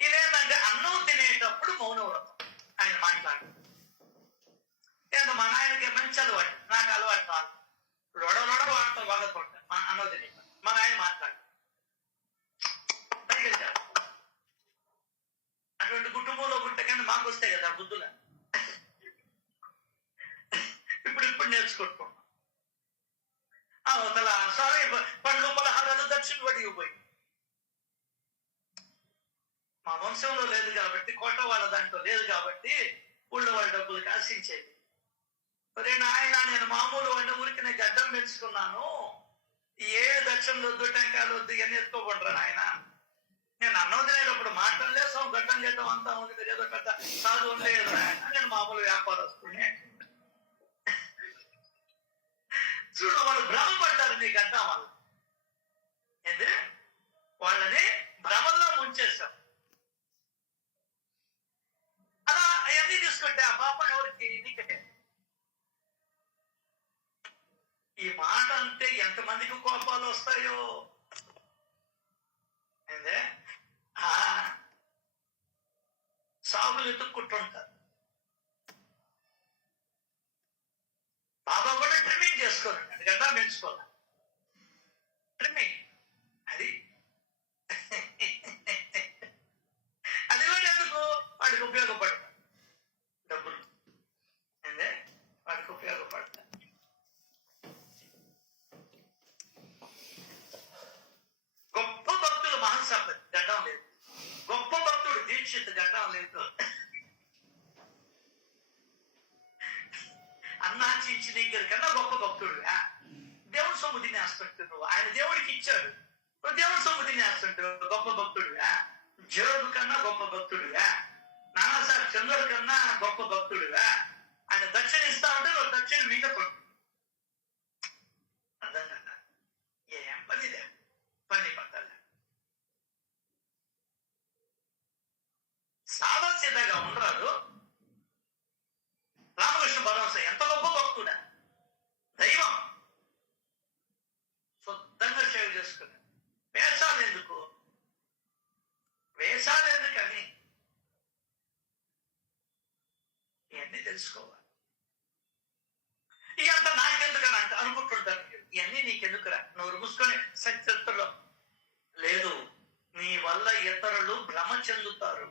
ఇదేంటంటే అన్నం తినేటప్పుడు మౌన వ్రతం. ఆయన మాట్లాడు. ఏదో మా నాయనకి మంచి అలవాటు, నాకు అలవాటు కాదు. లొడ వాడతాం బాగా కొట్ట అన్నం తినే. మా నాయన మాట్లాడు. పరిగెత్తాడు. అటువంటి కుటుంబంలో పుట్టే కానీ మాకు వస్తాయి కదా బుద్ధుల. ఇప్పుడు నేర్చుకుంటున్నాం. అవతల స్వామి పండ్లు పలహారాలు దక్షిణ వడికి పోయి మా వంశంలో లేదు కాబట్టి, కోట వాళ్ళ దాంట్లో లేదు కాబట్టి ఊళ్ళో వాళ్ళ డబ్బులు ఆశించేది. మరి నాయన, నేను మామూలు వాడిని ఊరికి నేను గడ్డం పెంచుకున్నాను, ఏ దక్షిణలు వద్దు, టెంకాయలు వద్దు, ఇవన్నీ ఎత్తుకోకుండా నాయన. నేను అన్నం తినేటప్పుడు మాట్లాడలేసాం, గడ్డం గడ్డం అంతా ఉంది, ఏదో పెద్ద చదువు లేదు నాయన, నేను మామూలు వ్యాపారస్తునే. చూడు, వాళ్ళు భ్రమపడ్డారు నీ గడ్డం వల్ల. ఏంది? వాళ్ళని భ్రమల్లో ముంచేశాం. అలా అవన్నీ తీసుకుంటే ఆ పాపం ఎవరికి? నీకే. ఈ మాట అంటే ఎంతమందికి కోపాలు వస్తాయో. ఏందే? సాగులు ఎత్తుక్కుంటుంటారు. బాబా కూడా ట్రిమ్మింగ్ చేసుకోరండి, గడ్డ పెంచుకోవాలి. ట్రిమ్మింగ్ అది అది కూడా ఎందుకు? వాడికి ఉపయోగపడతాయి డబ్బులు. ఏందే? వాడికి ఉపయోగపడతాయి. గొప్ప భక్తులు మహాసభ గడ్డం లేదు, గొప్ప భక్తుడు దీక్షిత్ గడ్డం లేదు. అన్నాచించి దగ్గర కన్నా గొప్ప భక్తుడుగా దేవుడు సొమ్ము తినేస్తుంటావు నువ్వు. ఆయన దేవుడికి ఇచ్చాడు, నువ్వు దేవుడు సొమ్ము తినేస్తుంటావు. గొప్ప భక్తుడుగా జోడు కన్నా గొప్ప భక్తుడుగా, నానాసాహెబ్ చంద్రుడి కన్నా గొప్ప భక్తుడుగా. ఆయన దక్షిణ ఇస్తా ఉంటే నువ్వు దక్షిణ మీద కొట్టు. అర్థం కదా? ఏం పనిదే, పని పట్టాలి. సాదాసీదాగా ఉండరాదు. రామకృష్ణ భరోసా ఎంత గొప్ప భక్తుడా, దైవం. శుద్ధంగా సేవ చేసుకుని వేషాలు ఎందుకు? వేషాలు ఎందుకని? ఇవన్నీ తెలుసుకోవాలి. ఇదంతా నాకెందుకని అంటే అనుకుంటుంటారు. ఇవన్నీ నీకెందుకురా? నువ్వు మూసుకొని సత్యతలో లేదు. నీ వల్ల ఇతరులు భ్రమ చెందుతారు,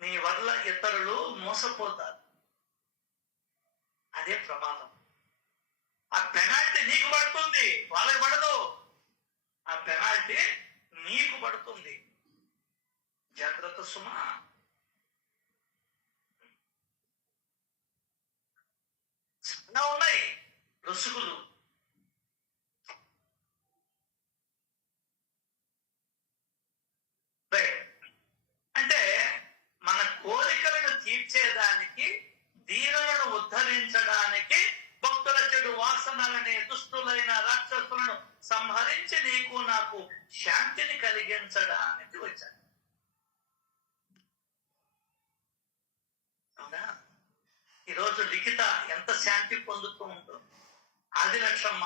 నీ వల్ల ఇతరులు మోసపోతారు. అదే ప్రమాదం. ఆ పెనాల్టీ నీకు పడుతుంది, వాళ్ళకి పడదు. ఆ పెనాల్టీ నీకు పడుతుంది. జాగ్రత్త సుమా. చాలా ఉన్నాయి రుసుగులు. అంటే మన కోరికలను తీర్చేదానికి, దీనులను ఉద్ధరించడానికి, భక్తుల చెడు వాసనలనే దుష్టులైన రాక్షసులను సంహరించి నీకు నాకు శాంతిని కలిగించడానికి వచ్చాడు. అవునా? ఈరోజు లిఖిత ఎంత శాంతి పొందుతూ ఉంటుంది, ఆదిలక్ష్మమ్మ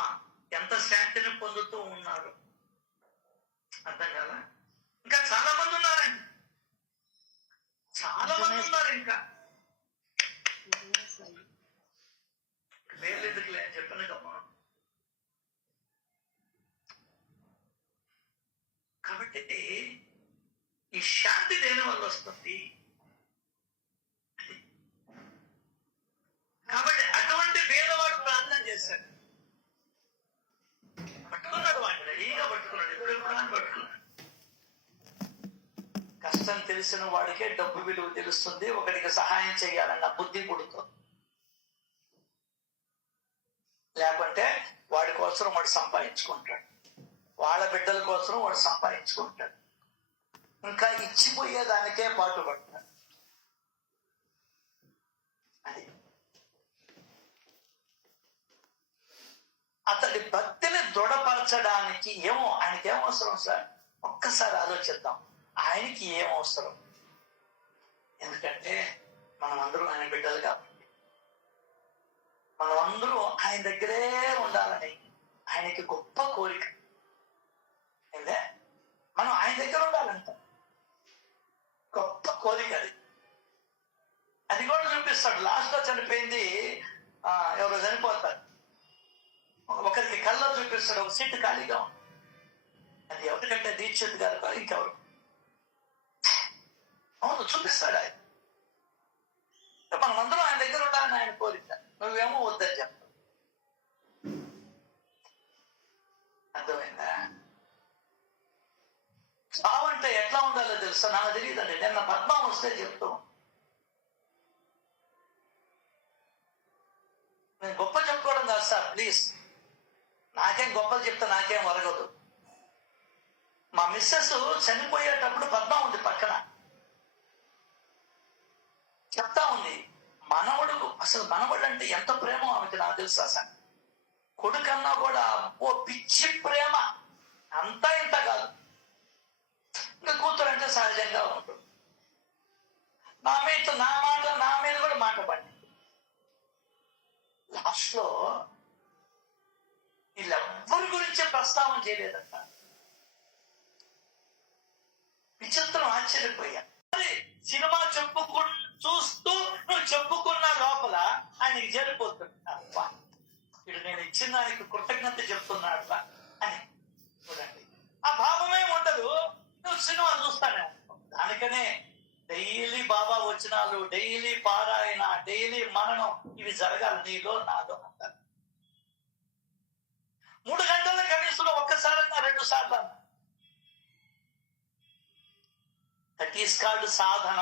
ఎంత శాంతిని పొందుతూ ఉన్నారు. అర్థం కదా? ఇంకా చాలా మంది ఉన్నారండి, చాలా మంది ఉన్నారు. ఇంకా పేర్లు ఎందుకులే అని చెప్పాను కమ్మా. కాబట్టి ఈ శాంతి దేని వల్ల వస్తుంది? కాబట్టి అటువంటి పేదవాడు ప్రార్థన చేశాడు, పట్టుకున్నాడు, వాడిని రెడీగా పట్టుకున్నాడు. ఎప్పుడు పట్టుకున్నాడు. కష్టం తెలిసిన వాడికే డబ్బు విలువ తెలుస్తుంది. ఒకటికి సహాయం చేయాలన్న బుద్ధి పుడుతుంది. లేకుంటే వాడి కోసం వాడు సంపాదించుకుంటాడు, వాళ్ళ బిడ్డల కోసం వాడు సంపాదించుకుంటాడు, ఇంకా ఇచ్చిపోయేదానికే పాటుపడతాడు. అది అతడి భక్తిని దృఢపరచడానికి ఏమో ఆయనకి ఏం అవసరం సార్? ఒక్కసారి ఆలోచిద్దాం. ఆయనకి ఏం అవసరం? ఎందుకంటే మనం అందరూ ఆయన బిడ్డలు కాబట్టి, మనం అందరూ ఆయన దగ్గరే ఉండాలని ఆయనకి గొప్ప కోరిక. ఏందే? మనం ఆయన దగ్గర ఉండాలంట, గొప్ప కోరిక అది. అది కూడా చూపిస్తాడు. లాస్ట్ లో చనిపోయింది ఎవరో చనిపోతారు, ఒకరికి కళ్ళలో చూపిస్తాడు, ఒక సీటు ఖాళీగా ఉంది. అది ఎవరికంటే దీక్షిత్ గారు, ఇంకెవరు? అవును, చూపిస్తాడు ఆయన. మనం అందరం ఆయన దగ్గర ఉండాలని ఆయన కోరిక. నువ్వేమో వద్దని చెప్తావు. అర్థమైందా? చావంటే అంటే ఎట్లా ఉండాలో తెలుసా? నాకు తెలియదండి. నిన్న పద్మ వస్తే చెప్తూ నేను గొప్ప చెప్పుకోవడం కాదు సార్, ప్లీజ్. నాకేం గొప్పలు చెప్తే నాకేం వరగదు. మా మిస్సెస్ చనిపోయేటప్పుడు పద్మ ఉంది పక్కన, చెప్తా ఉంది మనవడు, అసలు మనవడు అంటే ఎంత ప్రేమ ఆమెకి నాకు తెలుసా సార్. కొడుకన్నా కూడా ఓ పిచ్చి ప్రేమ, అంతా ఇంత కాదు. ఇంకా కూతురు అంటే సహజంగా ఉంటుంది. నా మీద కూడా మాట పడింది. లాస్ట్ లో వీళ్ళెవ్వరి గురించే ప్రస్తావన చేయలేదంట. విచిత్రం, ఆశ్చర్యపోయా. సినిమా చూస్తూ నువ్వు చెప్పుకున్న లోపల ఆయనకి జరిపోతుంది. అబ్బా, ఇటు నేను ఇచ్చిన దానికి కృతజ్ఞత చెప్తున్నాడు అని చూడండి. ఆ భావమే ఉండదు. నువ్వు సినిమా చూస్తానే, దానికనే డైలీ బాబా వచనాలు, డైలీ పారాయణ, డైలీ మననం, ఇవి జరగాలి నీలో నాలో అంటారు. 3 గంటల కనీసం ఒక్కసారన్నా 2 సార్లు అన్నా. దట్ ఈస్ కాల్డ్ సాధన.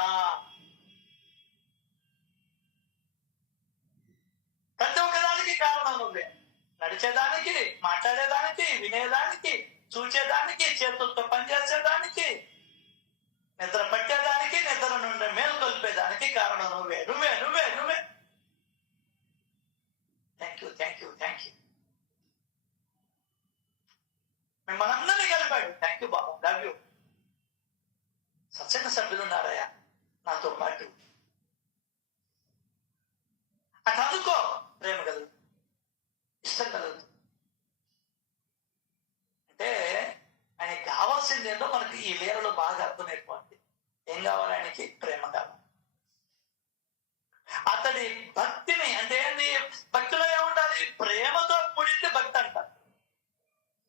ప్రతి ఒక్కదానికి కారణం నువ్వే. నడిచేదానికి, మాట్లాడేదానికి, వినేదానికి, చూచేదానికి, చేతులతో పనిచేసేదానికి, నిద్ర పట్టేదానికి, నిద్ర నుండి మేలు కొలిపేదానికి కారణం నువ్వే, నువ్వే, నువ్వే, నువ్వే. Thank you, thank you, thank you. మిమ్మల్ని అందరినీ కలిపాడు. థ్యాంక్ యూ బాబు, లవ్ యూ. సత్సంగ సభ్యులు ఉన్నారయ్యా నాతో పాటు. అటు అందుకో, ప్రేమ కలదు, ఇష్టం కలదు. అంటే ఆయనకి కావాల్సింది ఏంటో మనకి ఈ లీలలో బాగా అర్థమైపోయింది. ఏం కావాలి ఆయనకి? ప్రేమ కావాలి. అతడి భక్తిని, అంటే ఏంది? భక్తిలో ఏముండాలి? ప్రేమతో కూడింది భక్తి అంటారు.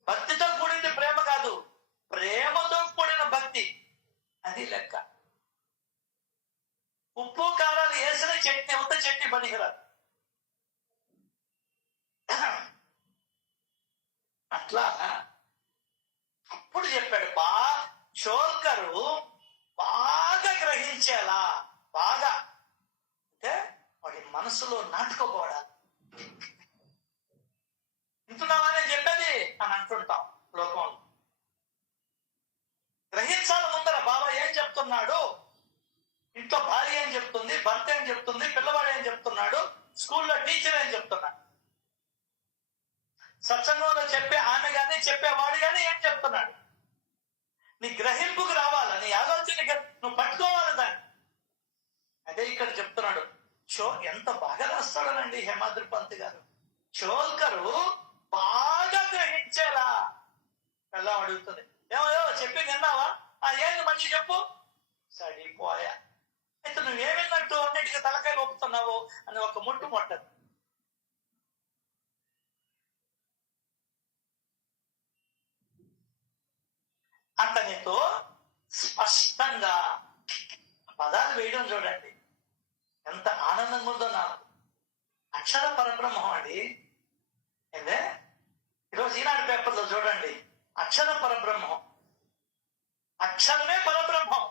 భక్తితో కూడింది ప్రేమ కాదు, ప్రేమతో కూడిన భక్తి. అది లెక్క. ఉప్పు కారాలు వేసిన చట్నీ, ఉత్త చట్నీ పనికిరాదు. అట్లా అప్పుడు చెప్పాడు షోల్కరు బాగా గ్రహించేలా, బాగా అంటే వాడి మనసులో నాటుకోపోవడాలి. వింటున్నావా నేను చెప్పేది అని అంటుంటాం లోకంలో. గ్రహించాలి ముందర. బాబా ఏం చెప్తున్నాడు, ఇంట్లో భార్య ఏం చెప్తుంది, భర్త ఏం చెప్తుంది, పిల్లవాడు ఏం చెప్తున్నాడు, స్కూల్లో టీచర్ ఏం చెప్తున్నాడు, సత్సంగంలో చెప్పే ఆమె గాని చెప్పేవాడు గాని ఏం చెప్తున్నాడు. నీ గ్రహింపుకు రావాలి, నీ ఆలోచన నువ్వు పట్టుకోవాలి దాన్ని. అదే ఇక్కడ చెప్తున్నాడు. ఎంత బాగా రాస్తాడనండి హేమాద్రి పంత్ గారు. షోల్కరు బాగా గ్రహించేలా. ఎలా అడుగుతుంది, ఏమో చెప్పి విన్నావా? ఏంది మంచి చెప్పు. సరిపోయా. అయితే నువ్వేమిన్నట్టు అన్నిటికీ తలకాయ ఒప్పుతున్నావు అని ఒక ముట్టు మొట్టదు. అతనితో స్పష్టంగా పదాలు వేయడం చూడండి, ఎంత ఆనందంగా ఉందో నాకు. అక్షర పరబ్రహ్మం అండి. ఏందే ఈరోజు ఈనాడు పేపర్లో చూడండి, అక్షర పరబ్రహ్మం. అక్షరమే పరబ్రహ్మం,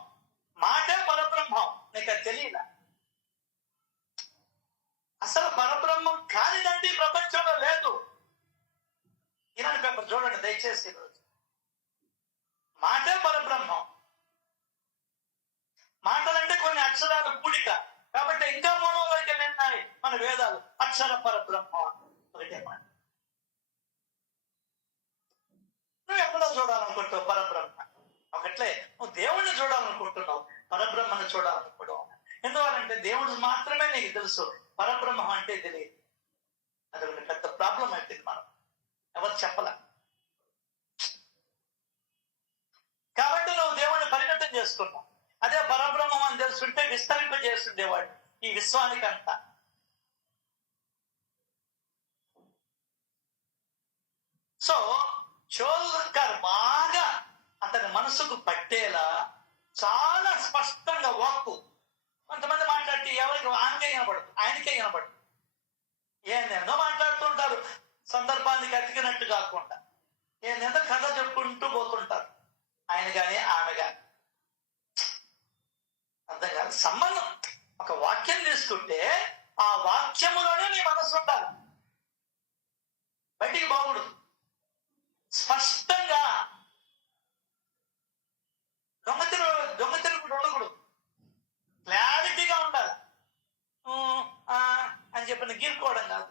మాటే పరబ్రహ్మం. నీకు అది తెలియదా? అసలు పరబ్రహ్మం కానిదండి ప్రపంచంలో లేదు. ఈనాడు పేపర్ చూడండి దయచేసి. ఈరోజు మాటే పరబ్రహ్మం. మాటలంటే కొన్ని అక్షరాలు కూడిక కాబట్టి ఇంకా మూలంలోకి వెళ్ళినాయి మన వేదాలు. అక్షర పరబ్రహ్మం ఒకటే మాట. నువ్వు ఎక్కడో చూడాలనుకుంటావు పరబ్రహ్మ, ఒకట్లే నువ్వు దేవుణ్ణి చూడాలనుకుంటున్నావు, పరబ్రహ్మను చూడాలనుకోవడం. ఎందువల్లంటే దేవుడు మాత్రమే నీకు తెలుసు, పరబ్రహ్మం అంటే తెలియదు. అది ఒక పెద్ద ప్రాబ్లం అయిపోయింది. మనం ఎవరు చెప్పలే. కాబట్టి నువ్వు దేవుణ్ణి పరిమితం చేసుకున్నావు. అదే పరబ్రహ్మం అని తెలుసుంటే విస్తరింప చేస్తుండేవాడు ఈ విశ్వానికంతా. సో షోల్కర్ బాగా అతని మనసుకు పట్టేలా చాలా స్పష్టంగా వాక్కు. కొంతమంది మాట్లాడితే ఎవరికి ఆమెకే వినపడదు, ఆయనకే వినపడదు. ఏందేందో మాట్లాడుతుంటారు, సందర్భానికి అతికినట్టు కాకుండా ఏందేందో కథ చెప్పుకుంటూ పోతుంటారు. ఆయన కానీ ఆమె కానీ సంబంధం. ఒక వాక్యం తీసుకుంటే ఆ వాక్యములోనే నీ మనస్సు ఉండాలి, బయటికి బాగుండదు. స్పష్టంగా దొంగతిరుగుడు ఉండకూడదు, క్లారిటీగా ఉండాలి. అని చెప్పిన గీరుకోవడం కాదు.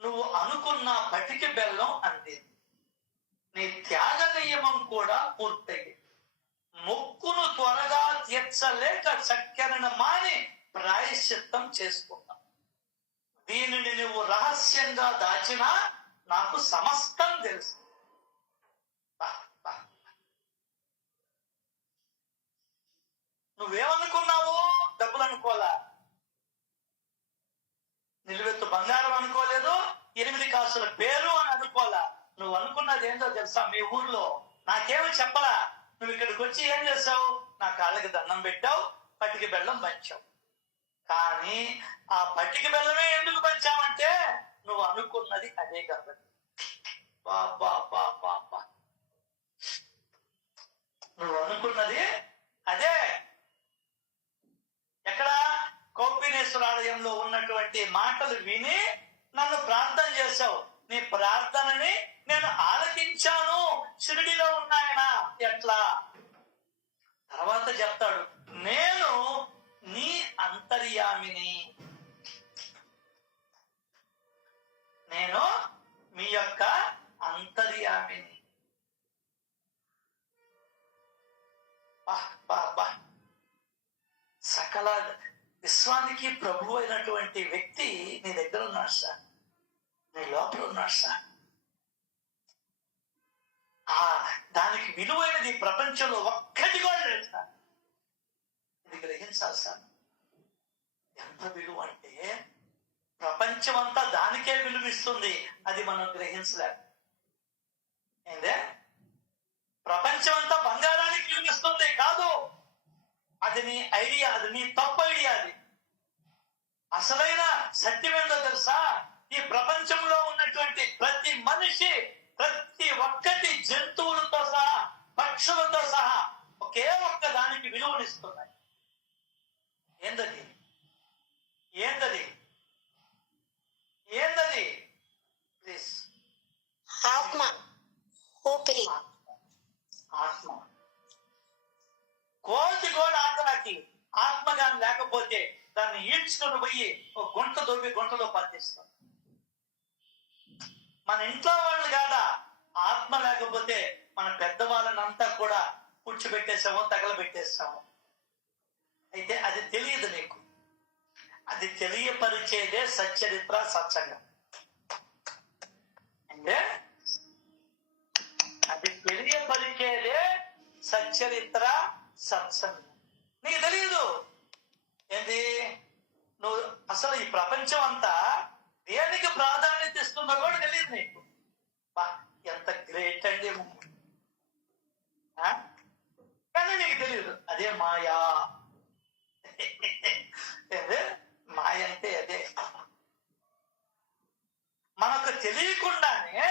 నువ్వు అనుకున్న పటికి బెల్లం అంది, నీ త్యాగ నియమం కూడా పూర్తయి, మొక్కును త్వరగా తీర్చలేక చక్కెరను మాని ప్రాయశ్చిత్తం చేసుకున్నావు. దీనిని నువ్వు రహస్యంగా దాచినా నాకు సమస్తం తెలుసు. నువ్వేమనుకున్నావు? డబ్బులు అనుకోలా, నిలువెత్తు బంగారం అనుకోలేదు, 8 కాసుల పేరు అని అనుకోలా. నువ్వు అనుకున్నది ఏంటో తెలుసా? మీ ఊర్లో నాకేమి చెప్పలా, నువ్వు ఇక్కడికి వచ్చి ఏం చేసావు? నా కాళ్ళకి దండం పెట్టావు, పటికి బెల్లం పంచావు. కానీ ఆ పటికి బెల్లమే ఎందుకు పంచావంటే నువ్వు అనుకున్నది అదే కాబట్టి. నువ్వు అనుకున్నది అదే. ఎక్కడ? కౌపినేశ్వర ఆలయంలో ఉన్నటువంటి మాటలు విని నన్ను ప్రార్థన చేశావు. నీ ప్రార్థనని నేను ఆలకించాను, షిరిడిలో ఉన్నాయన. ఎట్లా? తర్వాత చెప్తాడు, నేను నీ అంతర్యామిని, నేను మీ యొక్క అంతర్యామిని. సకల విశ్వానికి ప్రభు అయినటువంటి వ్యక్తి నీ దగ్గర ఉన్నాడు సార్, నీ లోపల ఉన్నాడు సార్. దానికి విలువైనది ప్రపంచంలో ఒక్కటి కూడా లేదు సార్. ఇది గ్రహించాలి సార్. ఎంత విలువ అంటే ప్రపంచం అంతా దానికే విలువిస్తుంది, అది మనం గ్రహించలేం. ఏందే? ప్రపంచం అంతా బంగారానికి విలువిస్తుంది కాదు, అది నీ ఐడియా, అది నీ తప్పు ఐడియా. అది అసలైన సత్యం ఏంటో తెలుసా? ఈ ప్రపంచంలో ఉన్నటువంటి ప్రతి మనిషి, ప్రతి ఒక్కటి జంతువులతో సహా, పక్షులతో సహా ఒకే ఒక్క దానికి విలువనిస్తున్నాయి. ఏందది? ఏందది? ఏందది? ప్లీజ్. ఆత్మ, ఊపిరి. ఆత్మ. కోతి కూడా ఆత్మకి ఆత్మగాని లేకపోతే దాన్ని ఈడ్చుకొని పోయి ఒక గుంట దొరికి గుంటలో పట్టిస్తాం. మన ఇంట్లో వాళ్ళు కాదా, ఆత్మ లేకపోతే మన పెద్దవాళ్ళని అంతా కూడా కూర్చోబెట్టేసాము, తగలబెట్టేస్తాము. అయితే అది తెలియదు నీకు. అది తెలియపరిచేదే సచ్చరిత్ర, సత్సంగం. అంటే అది తెలియపరిచేదే సచ్చరిత్ర, సత్సంగం. నీకు తెలియదు. ఏంది? నువ్వు అసలు ఈ ప్రపంచం అంతా దేనికి ప్రాధాన్యత ఇస్తుందో కూడా తెలియదు నీకు. ఎంత గ్రేట్ అండి. కానీ నీకు తెలియదు. అదే మాయా. మాయ అంటే అదే. మనకు తెలియకుండానే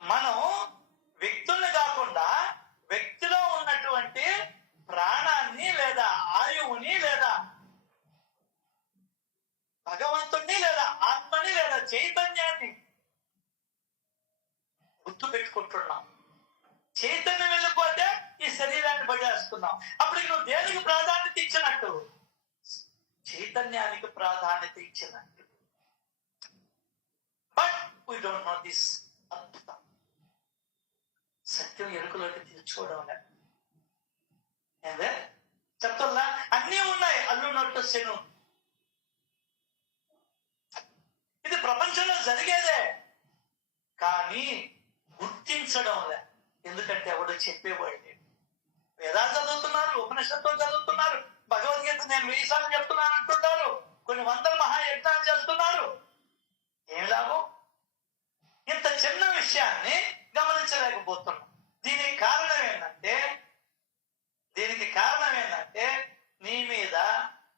మనం వ్యక్తుల్ని కాకుండా వ్యక్తిలో ఉన్నటువంటి ప్రాణాన్ని లేదా ఆయువుని లేదా భగవంతుణ్ణి లేదా ఆత్మని లేదా చైతన్యాన్ని గుర్తు పెట్టుకుంటున్నాం. చైతన్యం వెళ్ళిపోతే ఈ శరీరాన్ని పడేస్తున్నాం. అప్పటికి నువ్వు దేనికి ప్రాధాన్యత ఇచ్చినట్టు? చైతన్యానికి ప్రాధాన్యత ఇచ్చినట్టు. But we don't know this. అద్భుతం. సత్యం ఎరుకలోకి తీర్చుకోవడం లేదు. ఏందే చెప్తున్నా? అన్నీ ఉన్నాయి, అల్లున్నట్టు శను. ఇది ప్రపంచంలో జరిగేదే, కానీ గుర్తించడం లే. ఎందుకంటే ఎవడు చెప్పేవాడు లేడు. వేదాలు చదువుతున్నారు, ఉపనిషత్తులు చదువుతున్నారు, భగవద్గీత నేను 1000 సార్లు చెప్తున్నాను అంటున్నారు, కొన్ని 100 మహాయజ్ఞాలు చేస్తున్నారు. ఏం లాభం? ఇంత చిన్న విషయాన్ని గమనించలేకపోతున్నాం. దీనికి కారణం ఏంటంటే నీ మీద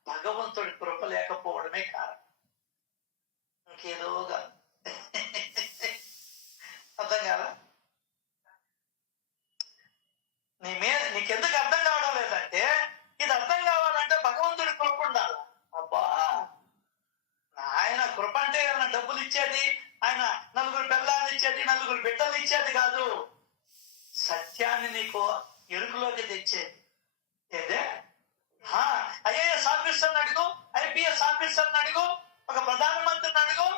భగవంతుడి కృప లేకపోవడమే కారణం. ఇంకేదోగా అర్థం కాదా? డబ్బులు ఇచ్చేది, ఆయన నలుగురు పిల్లల్ని ఇచ్చేది, నలుగురు బిడ్డలు ఇచ్చేది కాదు. సత్యాన్ని నీకు ఎరుకులోకి తెచ్చేది. ఏదే ఐఏఎస్ ఆఫీసర్ని అడుగు, ఐపీఎస్ ఆఫీసర్ని అడుగు, ఒక ప్రధానమంత్రిని అడుగు.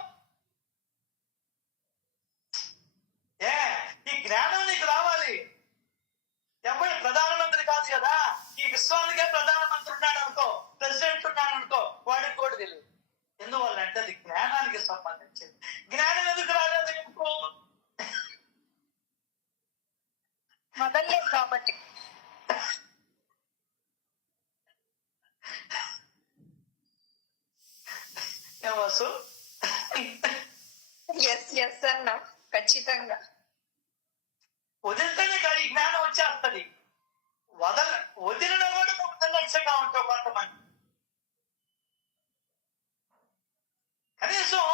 ఈ జ్ఞానం నీకు రావాలి. ఎవరి ప్రధానమంత్రి కాదు కదా, ఈ విశ్వానికే ప్రధానమంత్రి ఉన్నాడు అనుకో, ప్రెసిడెంట్ ఉన్నాడు అనుకో, వాడికి కూడా తెలియదు. ఎందువల్ల అంటే అది జ్ఞానానికి సంబంధించింది. జ్ఞానం ఎందుకు రాలేదు నీకు? మొదలలేదు కాబట్టి. ఏమసు ఎస్ అన్నా, ఖచ్చితంగా. వదిలితేనే కాదు ఈ జ్ఞానం వచ్చేస్తుంది. వదిలిన కూడా నిర్లక్ష్యంగా ఉంటావు కొంతమంది. కనీసం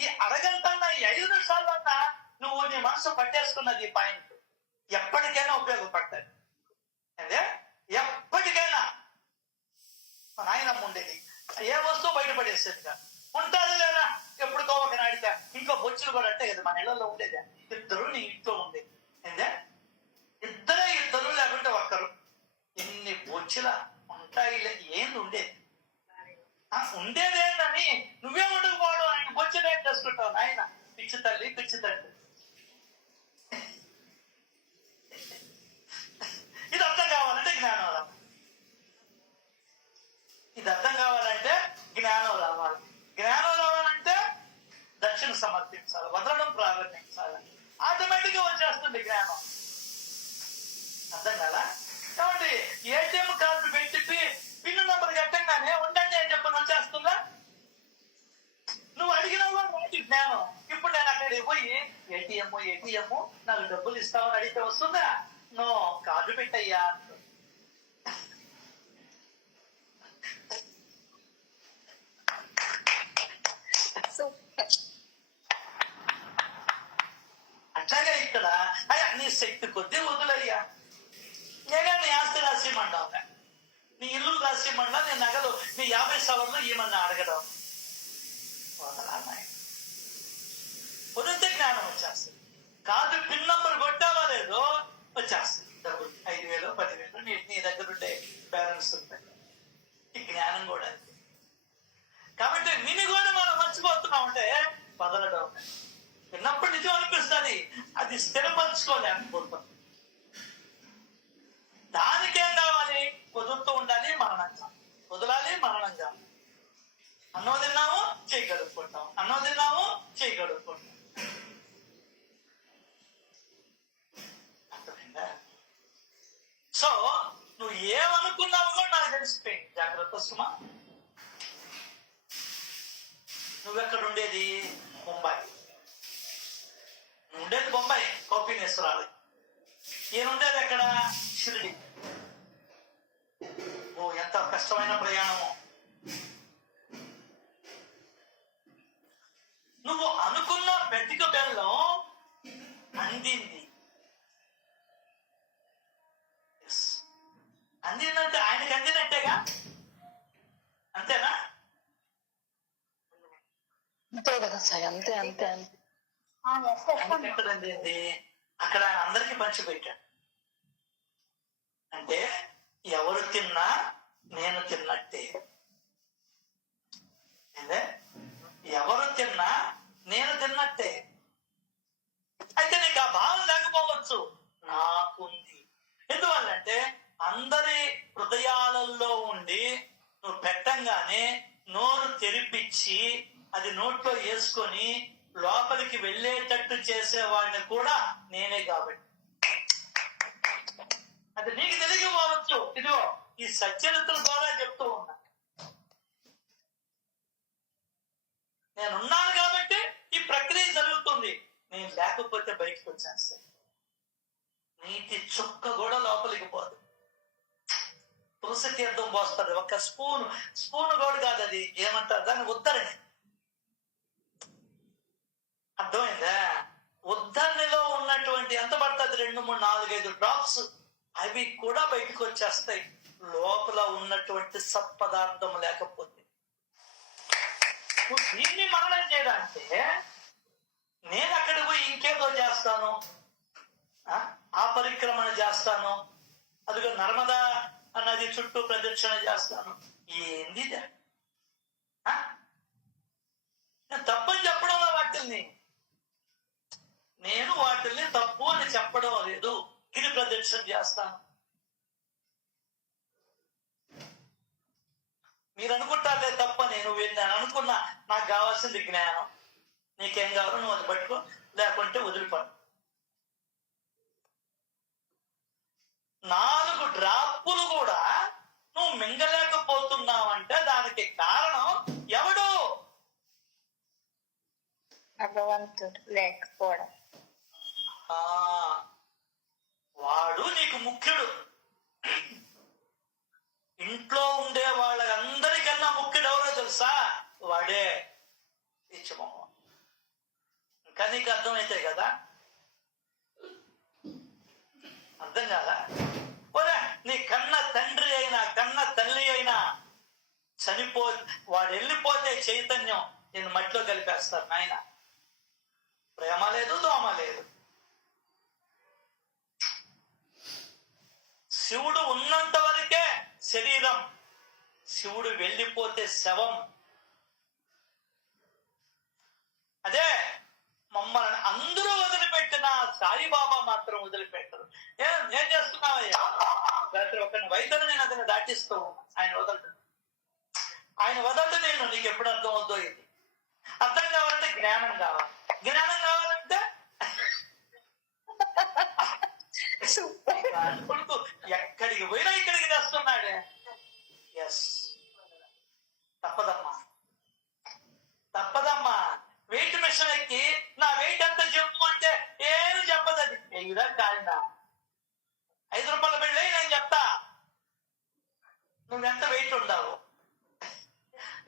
ఈ అరగంటన్నా, ఈ 5 నిమిషాలన్నా నువ్వు నీ మనసు పట్టేసుకున్నది ఈ పాయింట్ ఎప్పటికైనా ఉపయోగపడతాయి. అదే ఎప్పటికైనా. మా నాయనమ్మ ఉండేది, ఏ వస్తువు బయటపడేసేది కాదు. ఉంటుంది లేదా ఎప్పుడుకో ఒక నాడిక. ఇంకో బొచ్చులు కూడా అంటే కదా మన ఇళ్లలో ఉండేది. ఇద్దరు నీ ఇంట్లో ఉండేది. ఏందే ఇద్దరు లేకుంటే ఒక్కరు. ఎన్ని బొచ్చుల ఉంటాయి, ఏంది ఉండేది? ఉండేదేందని నువ్వే ఉండకపోవడం, ఆయన బొచ్చులు ఏం చేసుకుంటావు నాయన? పిచ్చి తల్లి, పిచ్చి తల్లి. ఇది అర్థం కావాలంటే జ్ఞానం రావాలి. ఇది అర్థం కావాలంటే జ్ఞానం రావాలి. జ్ఞానం రావాలంటే దక్షిణ సమర్పించాలి, వదలడం ప్రారంభించాలి. ఆటోమేటిక్ గా వచ్చేస్తుంది జ్ఞానం. అర్థం కదా? కాబట్టి ఏటీఎం కార్డు పెట్టి పిన్ నంబర్ కట్టంగానే ఉండండి అని చెప్పని వచ్చేస్తుందా? నువ్వు అడిగినావా వాటి జ్ఞానం. ఇప్పుడు నేను అక్కడికి పోయి ఏటీఎం నాకు డబ్బులు ఇస్తామని అడిగితే వస్తుందా? నో, కార్డు పెట్టయ్యా. అట్లాగే ఇక్కడ అయ్యా నీ శక్తి కొద్దీ వదులయ్యా. నేనే నీ ఆస్తి రాసిమంటావు, నీ ఇల్లు రాసిమంటా, నీ నగలు, నీ 50 సవర్లు ఏమన్నా అడగడం. వదిలితే జ్ఞానం వచ్చేస్తుంది. కార్డు పిన్ నంబర్ కొట్టావా లేదో వచ్చేస్తుంది డబ్బులు. 5,000 10,000 నీ దగ్గర ఉండే బ్యాలెన్స్ ఉంటాయి. ఈ జ్ఞానం కూడా అంతే. కాబట్టి నిన్ను కూడా మనం మర్చిపోతున్నాం అంటే వదలడం. విన్నప్పుడు నిజం అనిపిస్తుంది, అది స్థిరపరచుకోలేకపోతాం. దానికేం కావాలి? వదులుతూ ఉండాలి, మరణంగా వదలాలి, మరణంగా. అన్నం తిన్నాము చేయి కడుక్కుంటాం, అన్నం తిన్నాము చేయి కడుక్కుంటాం. అర్థమైందా? సో నువ్వు ఏమనుకున్నావు కూడా నాకు తెలిసిపోయింది. జాగ్రత్త సుమా. నువ్వెక్కడ ఉండేది? ముంబై. ఉండేది బొంబాయి, కోపినేశ్వరాలు. ఈయనుండేది ఎక్కడ? షిరిడి. ఓ ఎంత కష్టమైన ప్రయాణము. నువ్వు అనుకున్న పెద్దిక బెల్లం అందింది. అందిందంటే ఆయనకి అందినట్టేగా, అంతేనా? అంతే కదా సార్, అంతే అంతే అంతే. ఎక్కడ అందింది? అక్కడ ఆయన అందరికీ పంచిపెట్టాడు. అంటే ఎవరు తిన్నా నేను తిన్నట్టే. అదే ఎవరు తిన్నా నేను తిన్నట్టే. అయితే నీకు ఆ భావం లేకపోవచ్చు, నాకుంది. ఎందువల్లంటే అందరి హృదయాలలో ఉండి నువ్వు పెట్టంగానే నోరు తెరిపించి అది నోట్లో వేసుకొని లోపలికి వెళ్ళేటట్టు చేసేవాడిని కూడా నేనే. కాబట్టి అది నీకు తెలియకపోవచ్చు. ఇదిగో ఈ సచ్చరిత్ర ద్వారా చెప్తూ ఉన్నా. నేనున్నాను కాబట్టి ఈ ప్రక్రియ జరుగుతుంది. నేను లేకపోతే బయటకు వచ్చేస్తాను. నీటి చుక్క కూడా లోపలికి పోదు. తులసి తీర్థం పోస్తుంది. ఒక స్పూన్ కూడా కాదు, అది ఏమంటారు దాన్ని, ఉద్ధరణి. అర్థమైందా? ఉద్ధరణిలో ఉన్నటువంటి ఎంత పడుతుంది? 2, 3, 4, 5 డ్రాప్స్. అవి కూడా బయటకు వచ్చేస్తాయి లోపల ఉన్నటువంటి సత్పదార్థం లేకపోతే. నువ్వు దీన్ని మననం చేయడానికే నేను అక్కడికి పోయి ఇంకేదో చేస్తాను, ఆ పరిక్రమణ చేస్తాను, అదిగో నర్మదా నది చుట్టూ ప్రదక్షిణ చేస్తాను. ఏంది ఇది? నేను తప్పని చెప్పడంలో వాటిల్ని, నేను వాటిల్ని తప్పు అని చెప్పడం లేదు. గిరి ప్రదక్షిణ చేస్తాను. మీరు అనుకుంటారులే తప్పని. నువ్వు నేను అనుకున్నా, నాకు కావాల్సింది జ్ఞానం. నీకేం కావాలో నువ్వు అది పట్టుకో, లేకుంటే వదిలిపడు. 4 డ్రాప్పులు కూడా నువ్వు మింగలేకపోతున్నావంటే దానికి కారణం ఎవడు? భగవంతుడు లేకపోవడం. వాడు నీకు ముఖ్యుడు. ఇంట్లో ఉండే వాళ్ళందరికన్నా ముఖ్యుడు ఎవరో తెలుసా? వాడే. ఇచ్చమో ఇంకా నీకు అర్థమైతే కదా. అర్థం కాదా? పోరా, నీ కన్న తండ్రి అయినా కన్న తల్లి అయినా వాడు వెళ్ళిపోతే చైతన్యం నేను మట్టిలో కలిపేస్తారు నాయన. ప్రేమ లేదు, దోమ లేదు. శివుడు ఉన్నంత వరకే శరీరం, శివుడు వెళ్ళిపోతే శవం. అదే మమ్మల్ని అందరూ వదిలిపెట్టిన సాయిబాబా మాత్రం వదిలిపెట్టరు. ఏం చేస్తున్నావయ్యా? రాత్రి ఒక వైద్యుని నేను అతను దాటిస్తూ ఆయన వదలడు. నేను నీకు ఎప్పుడు అర్థం అవుతో ఇది. అర్థం కావాలంటే జ్ఞానం కావాలి. జ్ఞానం కావాలంటే కొడుకు ఎక్కడికి పోయినా ఇక్కడికి తెస్తున్నాడే. ఎస్, తప్పదమ్మా. వెయిట్ మిషన్ ఎక్కి నా వెయిట్ ఎంత చెప్పు అంటే ఏమి చెప్పదు. అది ఎగిరా కాలినా 5 రూపాయల బిళ్ళే నేను చెప్తా. నువ్వెంత వెయిట్ ఉండావు?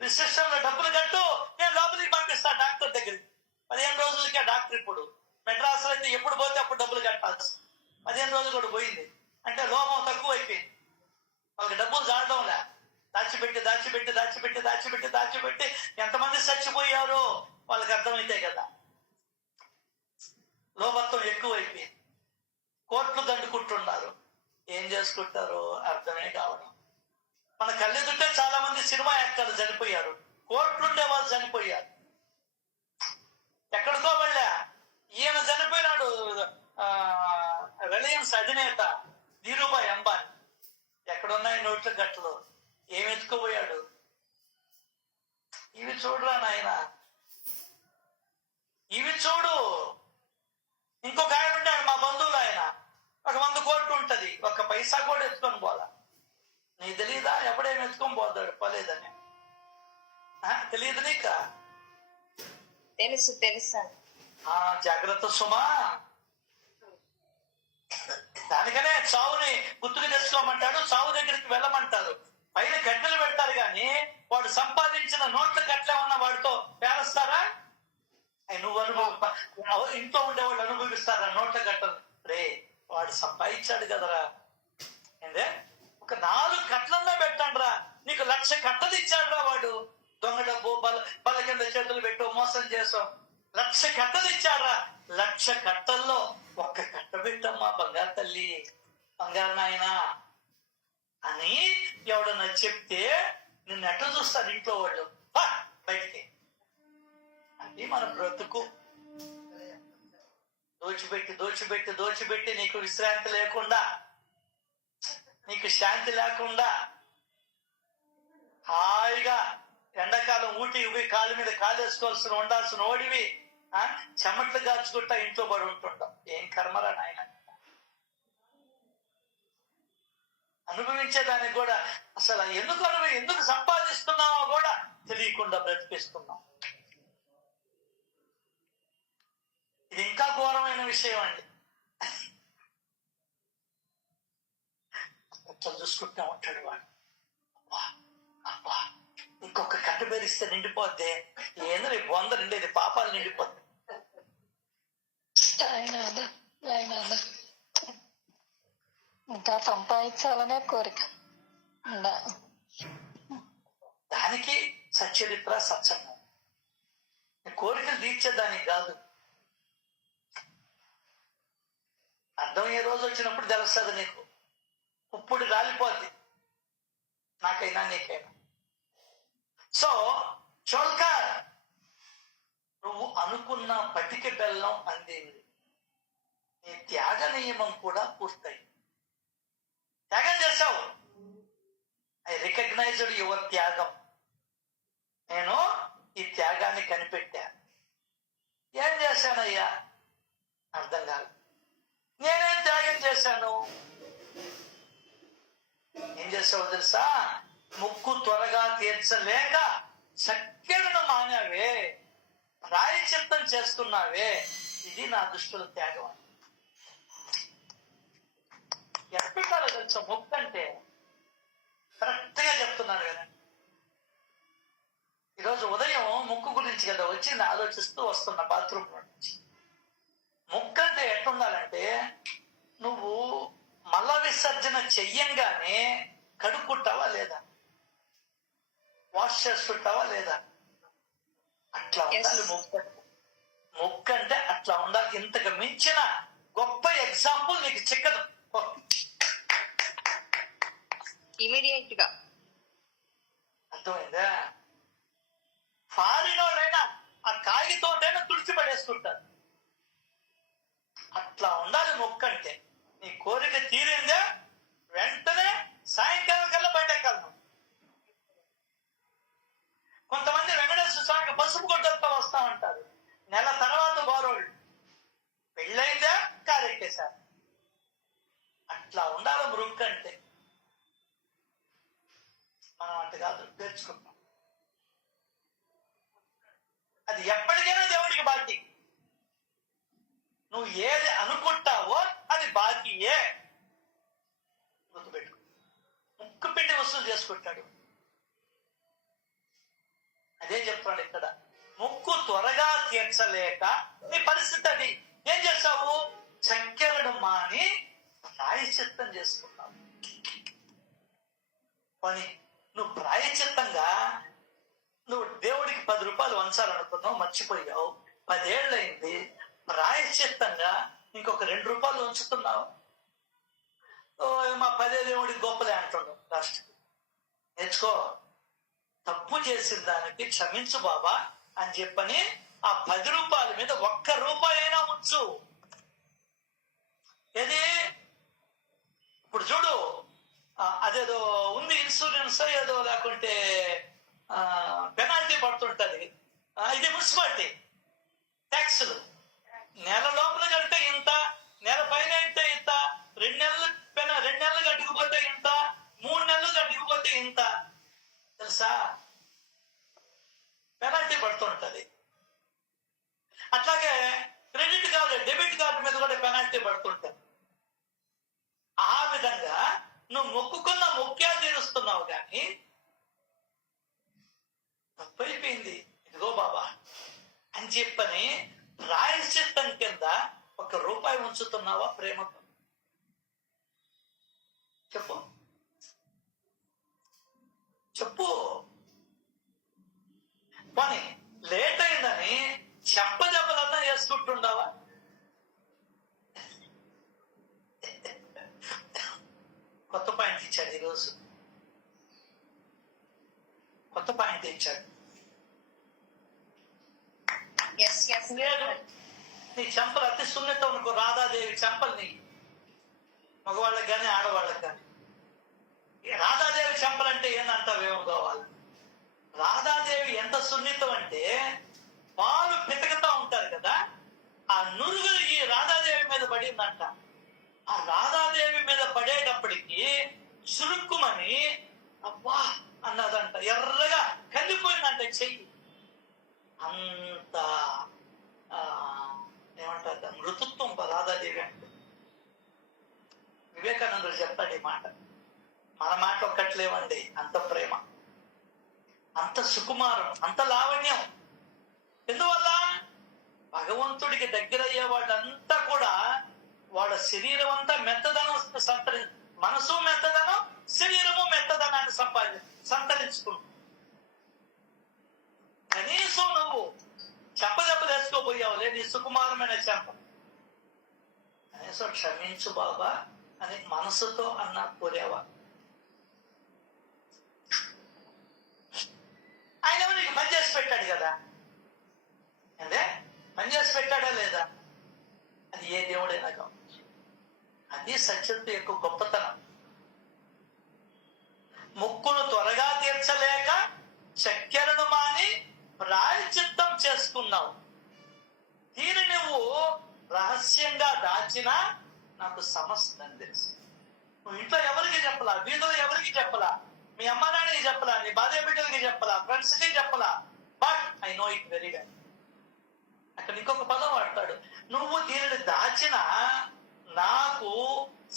రిసెప్షన్ లో డబ్బులు కట్టు, నేను లోపలికి పంపిస్తా డాక్టర్ దగ్గరికి. 15 రోజులకే డాక్టర్. ఇప్పుడు మెడ్రాస్ లో అయితే ఎప్పుడు పోతే అప్పుడు డబ్బులు కట్టాల్సి. 15 రోజులు కూడా పోయింది అంటే లోపం తక్కువ అయిపోయింది. వాళ్ళకి డబ్బులు చాలడంలే. దాచిపెట్టి ఎంతమంది చచ్చిపోయారో వాళ్ళకి అర్థమైతే కదా. లోపత్వం ఎక్కువైపోయింది. కోట్లు దండుకుంటున్నారు. ఏం చేసుకుంటారో అర్థమే కావడం. మన కళ్ళెదుటే చాలా మంది సినిమా యాక్టర్లు చనిపోయారు. కోట్లుండే వాళ్ళు చనిపోయారు. ఎక్కడికో వెళ్ళా. ఈయన చనిపోయినాడు, రిలయన్స్ అధినేత ధీరుభాయ్ అంబానీ. ఎక్కడున్నాయి నోట్ల గట్లు? ఏమి ఎత్తుకోపోయాడు? ఇవి చూడరా నాయన, ఇవి చూడు. ఇంకొక ఆయన ఉంటాడు, మా బంధువులు. ఆయన 100 కోట్లు ఉంటది, 1 పైసా కూడా ఎత్తుకొని పోదా. నీకు తెలియదా ఎప్పుడేమి ఎత్తుకొని పోతాడు పోలేదని? తెలియదు నీక? తెలుసు. జాగ్రత్త సుమా. దానికనే చావుని గుర్తుకు తెచ్చుకోమంటాడు, చావు దగ్గరికి వెళ్ళమంటారు. పైన గడ్డలు పెడతారు గాని వాడు సంపాదించిన నోట్ల గట్లేమన్నా వాడితో పేరుస్తారా? నువ్వు ఇంట్లో ఉండేవాళ్ళు అనుభవిస్తారా నోట్ల గట్టలు? రే, వాడు సంపాదించాడు కదరా. ఏందే ఒక 4 కట్లల్లో పెట్టండి రా, నీకు 1,00,000 కట్టలు ఇచ్చాడు రా వాడు. దొంగ డబ్బు బల కింద చేతులు పెట్టు, మోసం చేసాం. 1,00,000 కట్టలు ఇచ్చాడ్రా. 1,00,000 కట్టల్లో 1 కట్ట పెట్టమ్మా బంగారు తల్లి, బంగారు నాయన అని ఎవడన్నా చెప్తే నిన్ను ఎట్లా చూస్తారు ఇంట్లో వాళ్ళు? బయటికి. అది మన బ్రతుకు. దోచిపెట్టి నీకు విశ్రాంతి లేకుండా, నీకు శాంతి లేకుండా హాయిగా ఎండాకాలం ఊటికి పోయి కాలు మీద కాలేసుకోవాల్సిన ఉండాల్సిన ఓడివి చెమట్లు గాచుకుంటా ఇంట్లో పడి ఉంటుంటాం. ఏం కర్మరా నాయన. అనుభవించేదానికి కూడా అసలు ఎందుకు సంపాదిస్తున్నామో కూడా తెలియకుండా బ్రతికిస్తున్నాం. ఇది ఇంకా ఘోరమైన విషయం అండి. చూసుకుంటా ఉంటాడు వాడు. అబ్బా ఇంకొక కట్ట బెరిస్తే నిండిపోద్ది. ఏందో రేపు 100 నిండేది, పాపాలు నిండిపోద్ది. ఇంకా సంపాదించాలనే కోరిక. దానికి సచ్చరిత్ర సత్సంగం. నీ కోరికలు తీర్చేదానికి కాదు. అర్థం ఏ రోజు వచ్చినప్పుడు తెలుస్తుంది నీకు. ఇప్పుడు రాలిపోద్ది నాకైనా నీకైనా. సో చోల్కార్, నువ్వు అనుకున్న పటిక బెల్లం అందింది. నీ త్యాగ నియమం కూడా పూర్తయింది. త్యాగం చేశావు. ఐ రికగ్నైజ్డ్ యువర్ త్యాగం. నేను ఈ త్యాగాన్ని కనిపెట్టా. ఏం చేశానయ్యా? అర్థం కాదు. నేనేం త్యాగం చేశాను? ఏం చేసావు తెలుసా? ముక్కు త్వరగా తీర్చలేక చక్కెరను మానావే, ప్రాయశ్చిత్తం చేస్తున్నావే. ఇది నా దుష్టుల త్యాగం. ఎక్కడ తెలుసా ముక్కు అంటే? కరెక్ట్ గా చెప్తున్నాను కదా. ఈరోజు ఉదయం ముక్కు గురించి కదా వచ్చి ఆలోచిస్తూ వస్తున్న బాత్రూమ్ నుంచి. ముక్కు అంటే ఎట్లుండాలంటే, నువ్వు మల విసర్జన చెయ్యంగానే కడుక్కుంటావా లేదా, వాష్ చేసుకుంటావా లేదా, అట్లా ఉండాలి ముక్కు. ముక్కు అంటే అట్లా ఉండాలి. ఇంతకు మించిన గొప్ప ఎగ్జాంపుల్ నీకు చిక్కదు. ఇమీడియట్ గా అర్థమైందా? ఫారినోడైనా ఆ కాగితోటైనా తుడిచి పడేస్తుంటారు. అట్లా ఉండాలి ముక్కు అంటే. నీ కోరిక తీరిందే వెంటనే సాయంకాలం కల్లా బయటెక్కాలను. కొంతమంది వెంకటేశ్వర స్వామికి పసుపు కొట్టలతో వస్తామంటారు. నెల తర్వాత బారోళ్ళు పెళ్ళైందే కారెక్కేశారు. అట్లా ఉండాలి మురుక్కు అంటే. మనం అంటే కాదు, నేర్చుకుంటాం. అది ఎప్పటికైనా దేవుడికి బాకీ. నువ్వు ఏది అనుకుంటావో అది బాకీయే. గుర్తుపెట్టు. ముక్కు పిండి వసూలు చేసుకుంటాడు. అదే చెప్తున్నాడు ఇక్కడ. ముక్కు త్వరగా తీర్చలేక నీ పరిస్థితి అది. ఏం చేస్తావు? చక్కెరను మాని ప్రాయశ్చిత్తం చేసుకున్నావు. పని నువ్వు ప్రాయశ్చిత్తంగా నువ్వు దేవుడికి 10 రూపాయలు వంచాలనుకున్నావు, మర్చిపోయావు. 10 ఏళ్ళైంది. ప్రాయశ్చిత్తంగా ఇంకొక 2 రూపాయలు ఉంచుతున్నావు. మా 10 దేవుడికి గొప్పలే అంటున్నావు. లాస్ట్ నేర్చుకో. తప్పు చేసిన దానికి క్షమించు బాబా అని చెప్పని ఆ 10 రూపాయల మీద 1 రూపాయి అయినా ఉంచు. ఏది ఇప్పుడు చూడు, అదేదో ఉంది ఇన్సూరెన్స్ ఏదో, లేకుంటే పెనాల్టీ పడుతుంటది. ఇది మున్సిపాలిటీ ట్యాక్సులు. నెల లోపల కడితే ఇంత, నెల పైన అయితే ఇంత, 2 నెలలు కట్టుకుపోతే ఇంత, 3 నెలలు కట్టుకుపోతే ఇంత. తెలుసా? పెనాల్టీ పడుతుంటది. అట్లాగే క్రెడిట్ కార్డు, డెబిట్ కార్డు మీద కూడా పెనాల్టీ పడుతుంటది. ఆ విధంగా నువ్వు మొక్కుకున్న మొక్కే తీరుస్తున్నావు. కానీ తప్పైపోయింది, ఇదిగో బాబా అని చెప్పని ప్రాయశ్చిత్తం కింద 1 రూపాయి ఉంచుతున్నావా ప్రేమతో? చెప్పు చెప్పు. పని లేట్ అయిందని చెప్పదెబ్బలన్నా చేసుకుంటుండవా? కొత్త పాయింట్ ఇచ్చాడు ఈరోజు. కొత్త పాయింట్ ఇచ్చాడు. నీ చెంపలు అతి సున్నితం అనుకో. రాధాదేవి చెంపలు నీ మగవాళ్ళకి కానీ ఆడవాళ్ళకి కానీ. రాధాదేవి చెంపలంటే ఏందంటావేమో కావాలి. రాధాదేవి ఎంత సున్నితం అంటే, పాలు పితకతా ఉంటారు కదా, ఆ నురుగులు ఈ రాధాదేవి మీద పడిందంట. ఆ రాధాదేవి మీద పడేటప్పటికి చురుక్కుమని అబ్బా అన్నదంట. ఎర్రగా కలిపోయిందంట చెయ్యి. అంత ఏమంటారు, మృతుత్వం రాధాదేవి అంటే. వివేకానందుడు చెప్తాడు ఈ మాట. మన మాట ఒక్కట్లేవండి. అంత ప్రేమ, అంత సుకుమారం, అంత లావణ్యం. ఎందువల్ల? భగవంతుడికి దగ్గరయ్యే వాళ్ళంతా కూడా వాళ్ళ శరీరం అంతా మెత్తదనం మనసు మెత్తదనం, శరీరము మెత్తదనాన్ని సంతరించుకుంటుంది. కనీసం నువ్వు చెంప తెచ్చుకోపోయావులే నీ సుకుమారమైన చెంప కనీసం క్షమించు బాబా అని మనసుతో అన్నా కోరేవా? ఆయన నీకు పని చేసి పెట్టాడు కదా, అంటే పని చేసి పెట్టాడా లేదా? అది ఏ దేవుడైనా కావచ్చు. అది సత్యత్వ యొక్క గొప్పతనం. ముక్కును త్వరగా తీర్చలేక చక్కెరను మాని ప్రాయశ్చిత్తం చేసుకున్నావు. దీని నువ్వు రహస్యంగా దాచినా నాకు సమస్తం తెలుసు. నువ్వు ఇంట్లో ఎవరికి చెప్పలా, వీధిలో ఎవరికి చెప్పలా, మీ అమ్మ నాన్నకి చెప్పలా, నీ భార్య బిడ్డలకి చెప్పలా, ఫ్రెండ్స్ కి చెప్పలా. But I know it very well. అక్కడ ఇంకొక పదం వాడతాడు, నువ్వు దీనిని దాచినా నాకు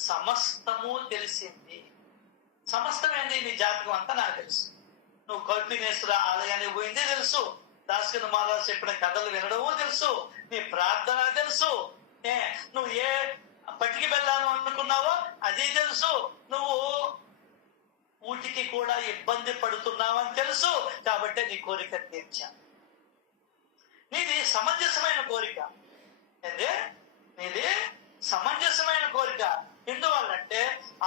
సమస్తము తెలిసింది. సమస్తం ఏంటి? నీ జాతకం అంతా నాకు తెలుసు. నువ్వు కల్పినేశ్వర ఆలయానికి పోయిందే తెలుసు, దాసుకుని మహారాజు చెప్పిన కథలు వినడము తెలుసు, నీ ప్రార్థన తెలుసు, నువ్వు ఏ పట్టికి వెళ్ళాను అనుకున్నావో అది తెలుసు, నువ్వు ఊటికి కూడా ఇబ్బంది పడుతున్నావని తెలుసు. కాబట్టి నీ కోరిక తీర్చా. నీది సమంజసమైన కోరిక. అంటే నీది సమంజసమైన కోరిక. ఎందువల్లంటే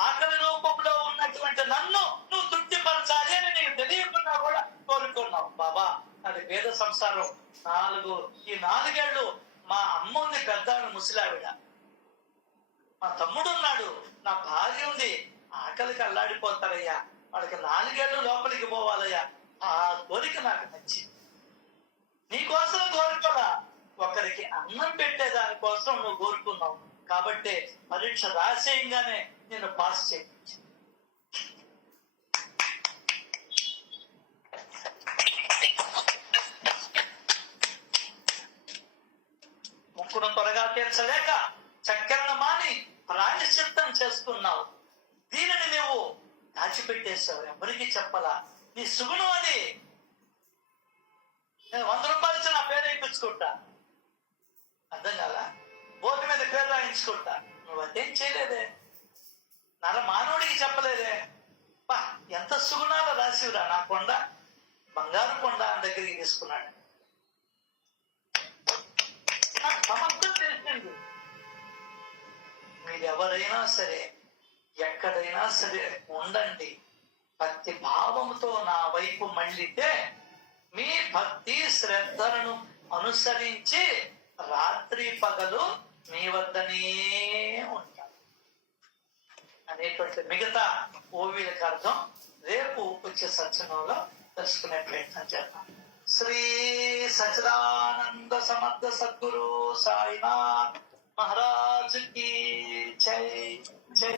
ఆకలి రూపంలో ఉన్నటువంటి నన్ను నువ్వు తృప్తిపరచాలి అని నీకు తెలియకుండా కూడా కోరుకున్నావు. బాబా అది వేద సంసారం 4 ఏళ్ళు మా అమ్మ ఉంది, పెద్ద ముసలావిడ, మా తమ్ముడు ఉన్నాడు, నా భార్య ఉంది, ఆకలికి అల్లాడిపోతారయ్యా, వాళ్ళకి 4 ఏళ్ళు లోపలికి పోవాలయ్యా. ఆ కోరిక నాకు నచ్చింది. నీకోసం కోరుకోరా, ఒకరికి అన్నం పెట్టేదాని కోసం నువ్వు కోరుకున్నావు. కాబట్టి పరీక్ష రాసేయంగానే నేను పాస్ చేయించి ముక్కును త్వరగా తీర్చలేక చక్కెరను మాని ప్రాయశ్చిత్తం చేసుకున్నావు. దీనిని నువ్వు దాచిపెట్టేశావు, ఎవరికి చెప్పలా. నీ సుగుణం అది. నేను 100 రూపాయలు ఇచ్చి నా పేరు వేయించుకుంటా, అర్థం కాలా? బోర్డు మీద పేరు రాయించుకుంటా. నువ్వు అదేం చేయలేదే, మానవుడికి చెప్పలేదే. బా ఎంత సుగుణాలు రాసివురా. నా కొండ బంగారు కొండ అని దగ్గరికి తీసుకున్నాడు. నాకు సమర్థం తెలిసింది. మీరు ఎవరైనా సరే ఎక్కడైనా సరే ఉండండి, భక్తి భావంతో నా వైపు మళ్ళితే మీ భక్తి శ్రద్ధలను అనుసరించి రాత్రి పగలు మీ వద్దనే ఉంటారు అనేటువంటి మిగతా ఓవిలకు అర్థం రేపు వచ్చే సత్సంగంలో తెలుసుకునే ప్రయత్నం చేద్దాం. శ్రీ సచిదానంద సమర్థ సద్గురు సాయినాథ్ మహారాజ్ की जय जय।